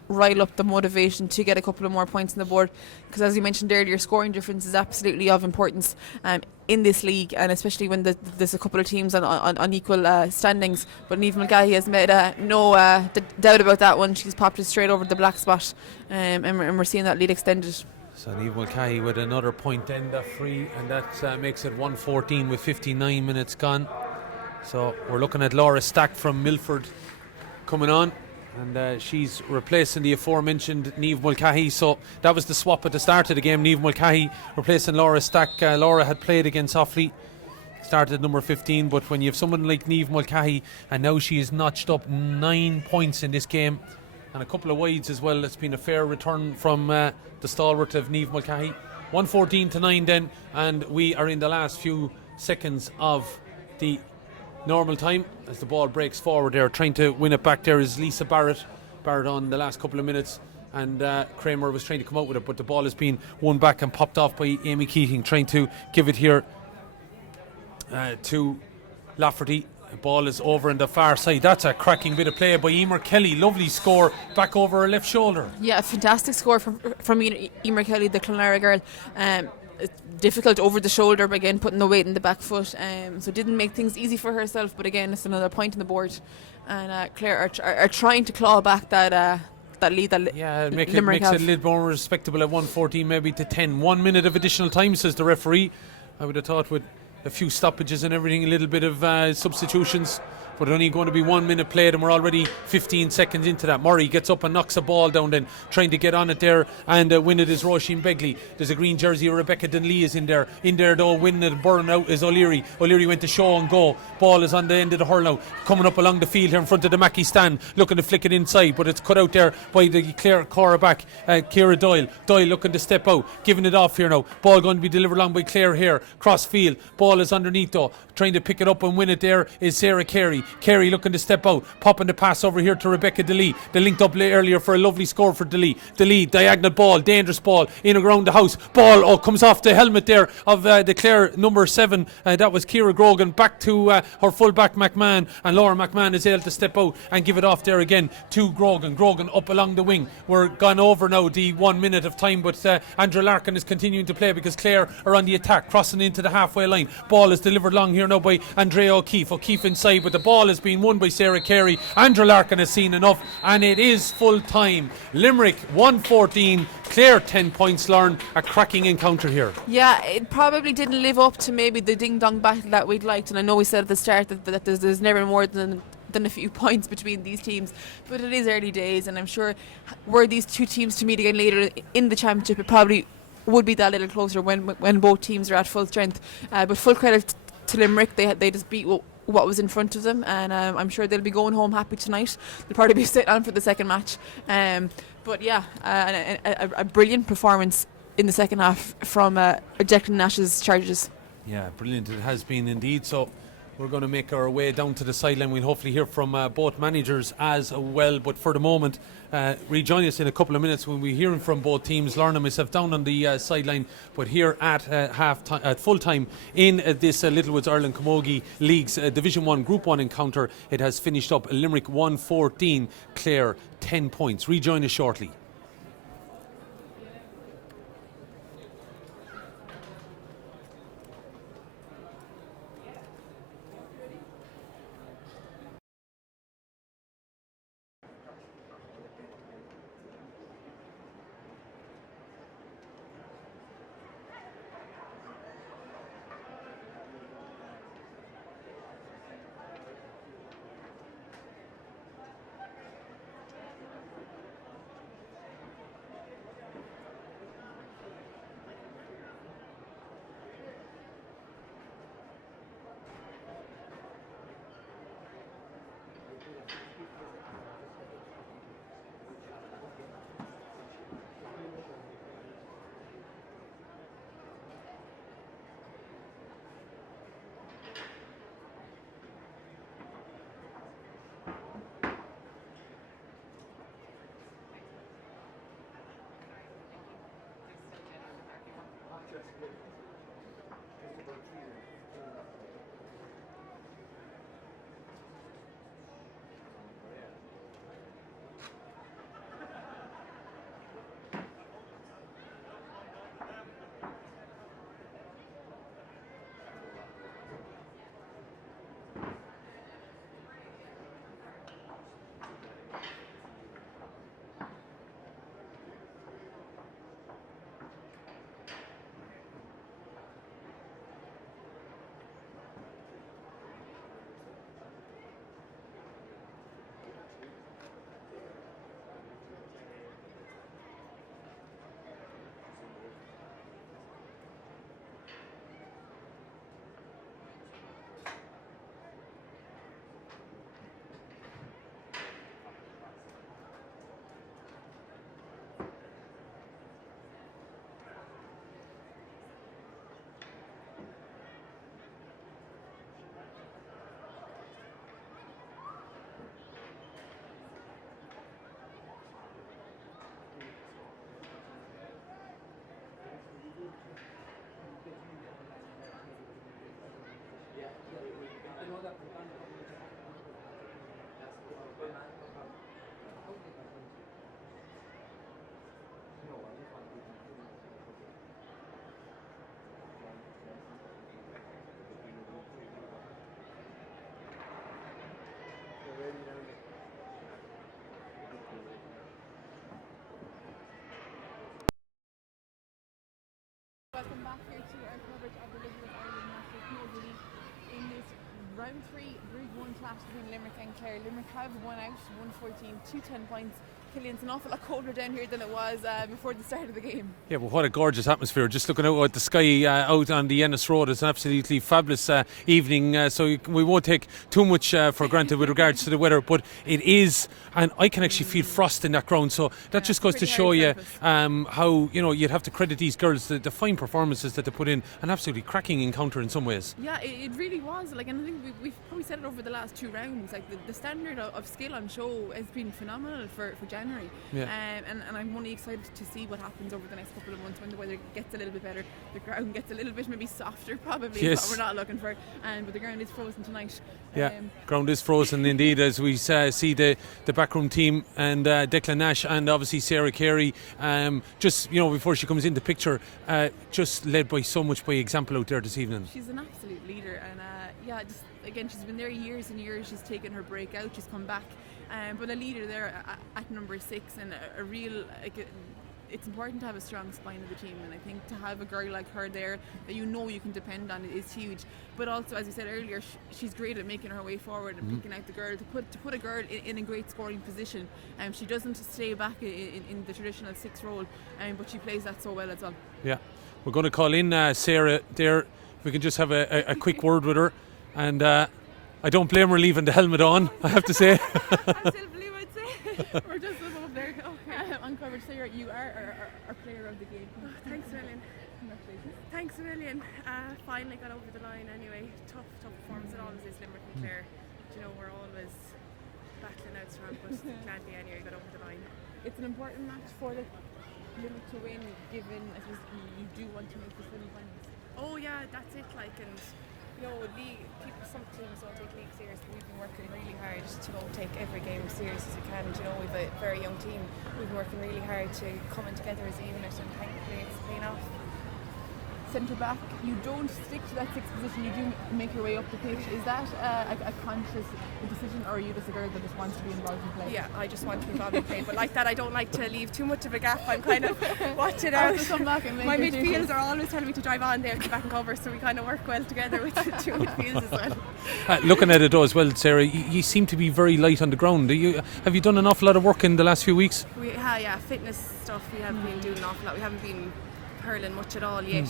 rile up the motivation to get a couple of more points on the board, because as you mentioned earlier, scoring difference is absolutely of importance in this league, and especially when there's a couple of teams on equal standings. But Niamh Mulcahy has made no doubt about that one. She's popped it straight over the black spot, and we're seeing that lead extended. So Niamh Mulcahy with another point then, that free, and that makes it 1-14 with 59 minutes gone. So we're looking at Laura Stack from Milford coming on, and she's replacing the aforementioned Niamh Mulcahy. So that was the swap at the start of the game. Niamh Mulcahy replacing Laura Stack. Laura had played against Offaly, started at number 15, but when you have someone like Niamh Mulcahy, and now she has notched up 9 points in this game and a couple of wides as well, it's been a fair return from the stalwart of Niamh Mulcahy. 1-14 to 9 then, and we are in the last few seconds of the normal time as the ball breaks forward there. Trying to win it back there is Lisa Barrett on the last couple of minutes, and Kramer was trying to come out with it, but the ball has been won back and popped off by Amy Keating, trying to give it here to Lafferty. The ball is over on the far side. That's a cracking bit of play by Emer Kelly. Lovely score back over her left shoulder. Yeah, a fantastic score from Emer Kelly, the Clonlara girl. Difficult over the shoulder, but again putting the weight in the back foot, so didn't make things easy for herself, but again it's another point on the board, and Clare are trying to claw back that lead that makes Limerick it a little more respectable at 1-14 maybe to 10. 1 minute of additional time, says the referee. I would have thought with a few stoppages and everything, a little bit of substitutions, but only going to be 1 minute played, and we're already 15 seconds into that. Murray gets up and knocks a ball down, then trying to get on it there and win it is Roisin Begley. There's a green jersey, Rebecca Dunlea is in there though, winning it, burning out is O'Leary went to show and go. Ball is on the end of the hurl now, coming up along the field here in front of the Mackey stand, looking to flick it inside, but it's cut out there by the Clare back, Ciara Doyle looking to step out, giving it off here now. Ball going to be delivered along by Clare here, cross field, ball is underneath though, trying to pick it up and win it there is Sarah Carey looking to step out, popping the pass over here to Rebecca Dunlea. They linked up earlier for a lovely score for Dunlea, diagonal ball, dangerous ball in around the house, ball comes off the helmet there of the Clare number 7, that was Ciara Grogan, back to her full back McMahon, and Laura McMahon is able to step out and give it off there again to Grogan up along the wing. We're gone over now the 1 minute of time, but Andrea Larkin is continuing to play because Clare are on the attack, crossing into the halfway line. Ball is delivered long here now by Andrea O'Keefe inside, but the ball has been won by Sarah Carey. Andrea Larkin has seen enough, and it is full time. Limerick 1-14, Clare 10 points. Lauren, a cracking encounter here. Yeah, it probably didn't live up to maybe the ding dong battle that we'd liked, and I know we said at the start that there's never more than a few points between these teams, but it is early days, and I'm sure were these two teams to meet again later in the championship, it probably would be that little closer when both teams are at full strength, but full credit to Limerick. They just beat what was in front of them, and I'm sure they'll be going home happy tonight. They'll probably be sitting on for the second match, but yeah, a brilliant performance in the second half from Declan Nash's charges. Yeah, brilliant it has been indeed. So We're going to make our way down to the sideline. We'll hopefully hear from both managers as well. But for the moment, rejoin us in a couple of minutes when we're hearing from both teams. Lorna and myself down on the sideline, but here at at full time in this Littlewoods Ireland Camogie Leagues Division 1 Group 1 encounter. It has finished up Limerick 1-14, Clare 10 points. Rejoin us shortly. Welcome back here to our coverage of the Littlewoods Ireland National Camogie League in this round 3 Group 1 clash between Limerick and Clare. Limerick have won out 114 to 10 points. Killian's an awful lot colder down here than it was before the start of the game. Yeah, well, what a gorgeous atmosphere. Just looking out at the sky out on the Ennis Road. It's an absolutely fabulous evening. So we won't take too much for granted with regards to the weather, but it is, and I can actually feel frost in that ground. So that just goes to show you how, you'd have to credit these girls, the fine performances that they put in, an absolutely cracking encounter in some ways. Yeah, it really was. And I think we've probably said it over the last 2 rounds. The standard of skill on show has been phenomenal for January. Yeah. And I'm only excited to see what happens over the next couple of months when the weather gets a little bit better. The ground gets a little bit maybe softer, probably. Yes. What we're not looking for. But the ground is frozen tonight. Yeah, ground is frozen indeed, as we see the backroom team and Declan Nash and obviously Sarah Carey. Just before she comes in the picture, just led by so much by example out there this evening. She's an absolute leader, and again, she's been there years and years. She's taken her break out. She's come back. But a leader there at number 6 and a real, it's important to have a strong spine of the team, and I think to have a girl like her there that you can depend on is huge. But also, as you said earlier, she's great at making her way forward and picking out the girl to put a girl in a great scoring position. She doesn't stay back in the traditional 6 role, but she plays that so well as well. Yeah, we're going to call in Sarah there. We can just have a quick word with her, and I don't blame her leaving the helmet on, I have to say. I still believe I'd say. We're just above there. Okay. On coverage, Sarah, you are our player of the game. Thanks, Whelan. Congratulations. Thanks a million. Finally got over the line anyway. Tough performance. It always is, Limerick and Clare. You know, we're always battling out strong, but gladly anyway got over the line. It's an important match for the Limerick to win, given I suppose you do want to make the semi-finals. Oh yeah, that's it. Like, and you know, some teams don't take league serious, but we've been working really hard to take every game as serious as we can. You know, we've a very young team. We've been working really hard to coming together as a unit, and thankfully it's paying off. Centre back, you don't stick to that sixth position, you do make your way up the pitch. Is that a conscious decision, or are you just a girl that just wants to be involved in play? Yeah, I just want to be involved in play, but like that, I don't like to leave too much of a gap. I'm kind of watching out. My midfielders are always telling me to drive on there, come back and cover, so we kind of work well together with the two midfields as well. Looking at it though as well, Sarah, you seem to be very light on the ground. Have you done an awful lot of work in the last few weeks? Yeah, fitness stuff we have been doing an awful lot. We haven't been hurling much at all yet.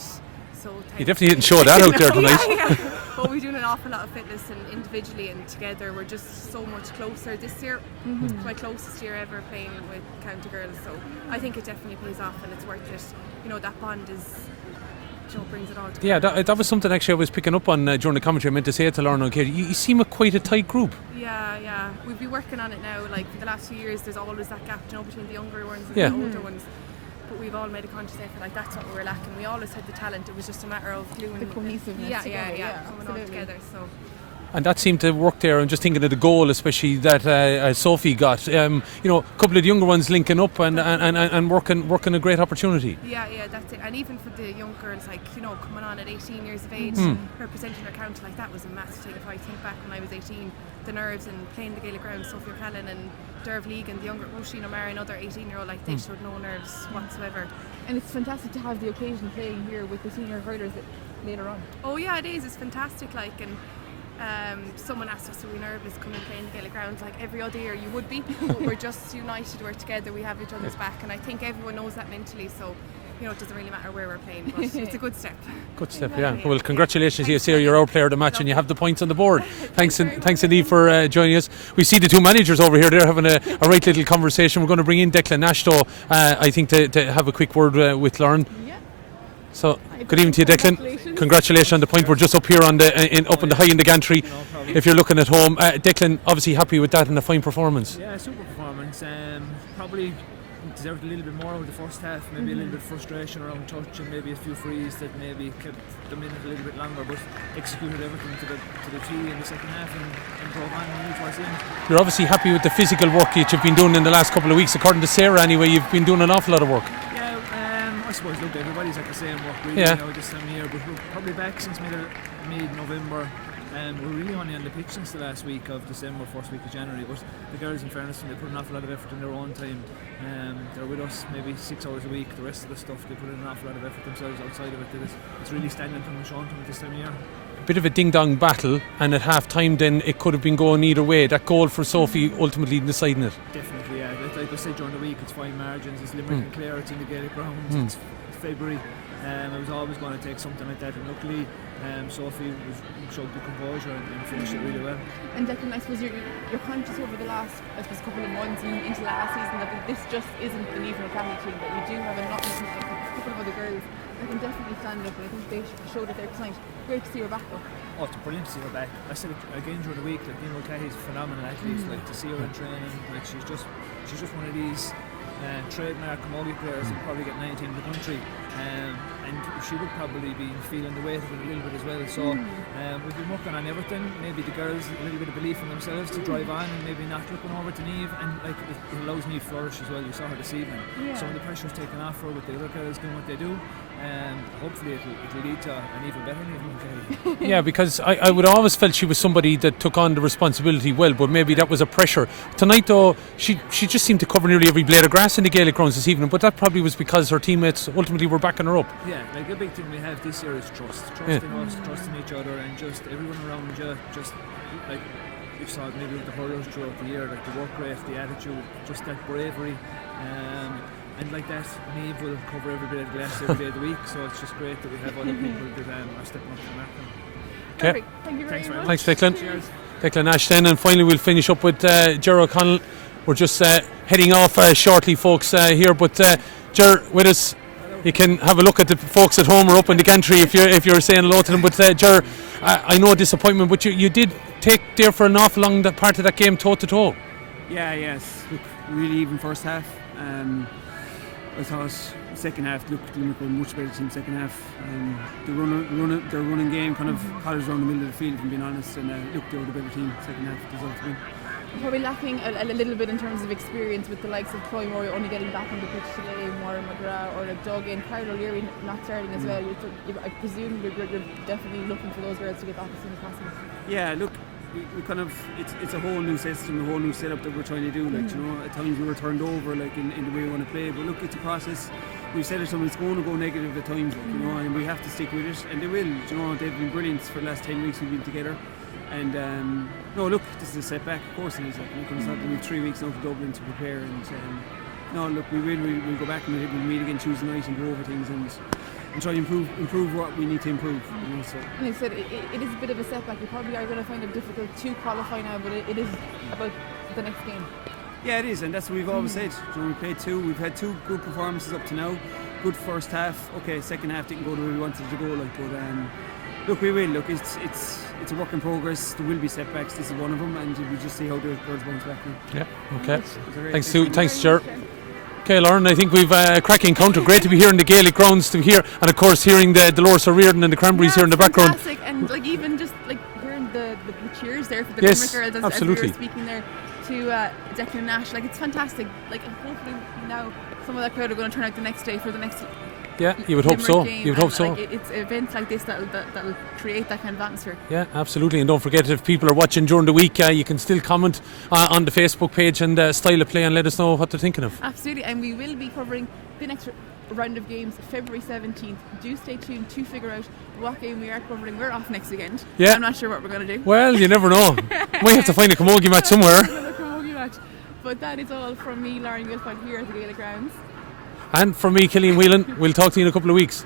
So you definitely didn't show that out there tonight. yeah. But we're doing an awful lot of fitness, and individually and together we're just so much closer this year. It's my closest year ever playing with county girls, so I think it definitely pays off and it's worth it. You know, that bond is, you know, brings it all together. Yeah, that was something actually I was picking up on during the commentary. I meant to say it to Lauren and Katie. You seem quite a tight group. Yeah. We've been working on it now. Like for the last few years, there's always that gap, you know, between the younger ones and the older ones. But we've all made a conscious effort. Like that's what we were lacking. We always had the talent. It was just a matter of gluing the cohesiveness together, coming all together. So. And that seemed to work there. I'm just thinking of the goal, especially that Sophie got. You know, a couple of the younger ones linking up and working a great opportunity. Yeah, that's it. And even for the young girls, like, you know, coming on at 18 years of age, representing their county, like that was a massive thing. If I think back when I was 18, the nerves and playing the Gaelic Grounds, Sophie Whelan and Derv League and the younger Roisin O'Mara, another 18-year-old, like they showed no nerves whatsoever. And it's fantastic to have the occasion playing here with the senior hurlers later on. Oh yeah, it is. It's fantastic. Like, and someone asked us, are we nervous coming playing the Gaelic Grounds? Like every other year you would be, but we're just united, we're together, we have each other's back, and I think everyone knows that mentally, so you know, it doesn't really matter where we're playing, but it's a good step. Good step, yeah. Well, congratulations to you, Sarah. You're our player of the match and you have the points on the board. Thanks indeed for joining us. We see the two managers over here. They're having a right little conversation. We're going to bring in Declan Nash, though, I think, to have a quick word with Lauren. Yeah. So, good evening to you, Declan. Congratulations on the point. We're just up here up in the high in the gantry. If you're looking at home, Declan, obviously happy with that and a fine performance. Yeah, super performance. Probably deserved a little bit more over the first half, maybe a little bit of frustration around touch and maybe a few frees that maybe kept them in it a little bit longer, but executed everything to the T in the second half and drove on and towards the end. You're obviously happy with the physical work that you've been doing in the last couple of weeks. According to Sarah anyway, you've been doing an awful lot of work. Yeah, I suppose look, everybody's at the same work really now this time of year, but we're probably back since mid-November. We're really only on the pitch since the last week of December, first week of January, but the girls, in fairness, they put an awful lot of effort in their own time. They're with us maybe 6 hours a week. The rest of the stuff, they put in an awful lot of effort themselves outside of it. It's really standing to them and showing to them at this time of year. A bit of a ding-dong battle, and at half-time then it could have been going either way. That goal for Sophie ultimately deciding it. Definitely, yeah. Like I said during the week, it's fine margins. It's Limerick and Clare, it's in the Gaelic Grounds, it's February. I was always going to take something like that, and luckily Sophie showed the composure and finished it really well. And Declan, I suppose you're conscious over the last couple of months and into last season that this just isn't the Limerick family team, that you do have a couple of other girls that can definitely stand up, and I think they showed it there tonight. Great to see her back though. Oh, it's brilliant to see her back. I said it again during the week, like Niamh Mulcahy's a phenomenal athlete. Like to see her in training, like she's just one of these trademark camogie players that probably get 19 in the country, and she would probably be feeling the weight of it a little bit as well. So we've been working on everything. Maybe the girls a little bit of belief in themselves to drive on, and maybe not looking over to Niamh, and like it allows Niamh flourish as well. You saw her this evening. Some of the pressure's taken off her with the other girls doing what they do, and hopefully it'll lead to an even better Niamh. Yeah, because I would have always felt she was somebody that took on the responsibility well, but maybe that was a pressure. Tonight though, she just seemed to cover nearly every blade of grass in the Gaelic Grounds this evening, but that probably was because her teammates ultimately were backing her up. Yeah, like the big thing we have this year is trust in us, trust in each other, and just everyone around you, just like we saw it maybe with the hurlers throughout the year, like the work rate, the attitude, just that bravery, and like that Niamh will cover every bit of glass every day of the week, so it's just great that we have other people that are stepping up to the mark. Okay. Thank you very much. Thanks, Declan. Cheers. Declan Nash then, and finally we'll finish up with Ger O'Connell. We're just heading off shortly, folks, here, but Ger with us. Hello. you can have a look at the folks at home or up in the gantry if you're saying hello to them. But Ger, I know disappointment, but you did take there for an awful long part of that game toe to toe. Yeah, yes. Look, really even first half. I thought second half, look, Limerick were a much better team second half. Their running game kind of cottage around the middle of the field, if I'm being honest. And look, they were the better team second half. Deserved to win. Probably lacking a little bit in terms of experience with the likes of Troy Murray only getting back on the pitch today, Warren McGrath or Doug and Carol O'Leary not starting as well. I presume you're definitely looking for those girls to get back as soon as possible. Yeah, look, we kind of it's a whole new system, a whole new setup that we're trying to do. Like, you know, at times we were turned over, like in the way we want to play. But look, it's a process. We've said it, it's going to go negative at times, like, you know, and we have to stick with it. And they will. You know, they've been brilliant for the last 10 weeks we've been together. And no, look, this is a setback. Of course it is. Like, it's not that we've 3 weeks now to Dublin to prepare. And no, look, we'll go back and we'll meet again Tuesday night and go over things and try to improve what we need to improve. You know, so. And I said it is a bit of a setback. You probably are going to find it difficult to qualify now, but it is about the next game. Yeah, it is, and that's what we've always said. So we played two. We've had 2 good performances up to now. Good first half. Okay, second half didn't go the way we wanted it to go. Like, but look, we will. Look, it's a work in progress. There will be setbacks. This is one of them, and we'll just see how the girls bounce back. Yeah. Okay. Thanks, Ger. Okay, Lauren, I think we've a cracking encounter. Great to be here in the Gaelic Grounds to hear, and of course hearing the Dolores O'Riordan and the Cranberries here in the background. Fantastic, and like even just like hearing the cheers there for the yes, Limerick girls as we were speaking there to Declan Nash. Like, it's fantastic. Like, hopefully now some of that crowd are going to turn out the next day for the next. Yeah, you would hope so. You would hope so. Like, it's events like this that'll create that kind of atmosphere. Yeah, absolutely. And don't forget, if people are watching during the week, you can still comment on the Facebook page and style of play and let us know what they're thinking of. Absolutely, and we will be covering the next round of games February 17th. Do stay tuned to figure out what game we are covering. We're off next weekend. Yeah. I'm not sure what we're going to do. Well, you never know. Might have to find a camogie match somewhere. Another camogie match. But that is all from me, Lauren Guilfoyle, here at the Gaelic Grounds. And from me, Killian Whelan. We'll talk to you in a couple of weeks.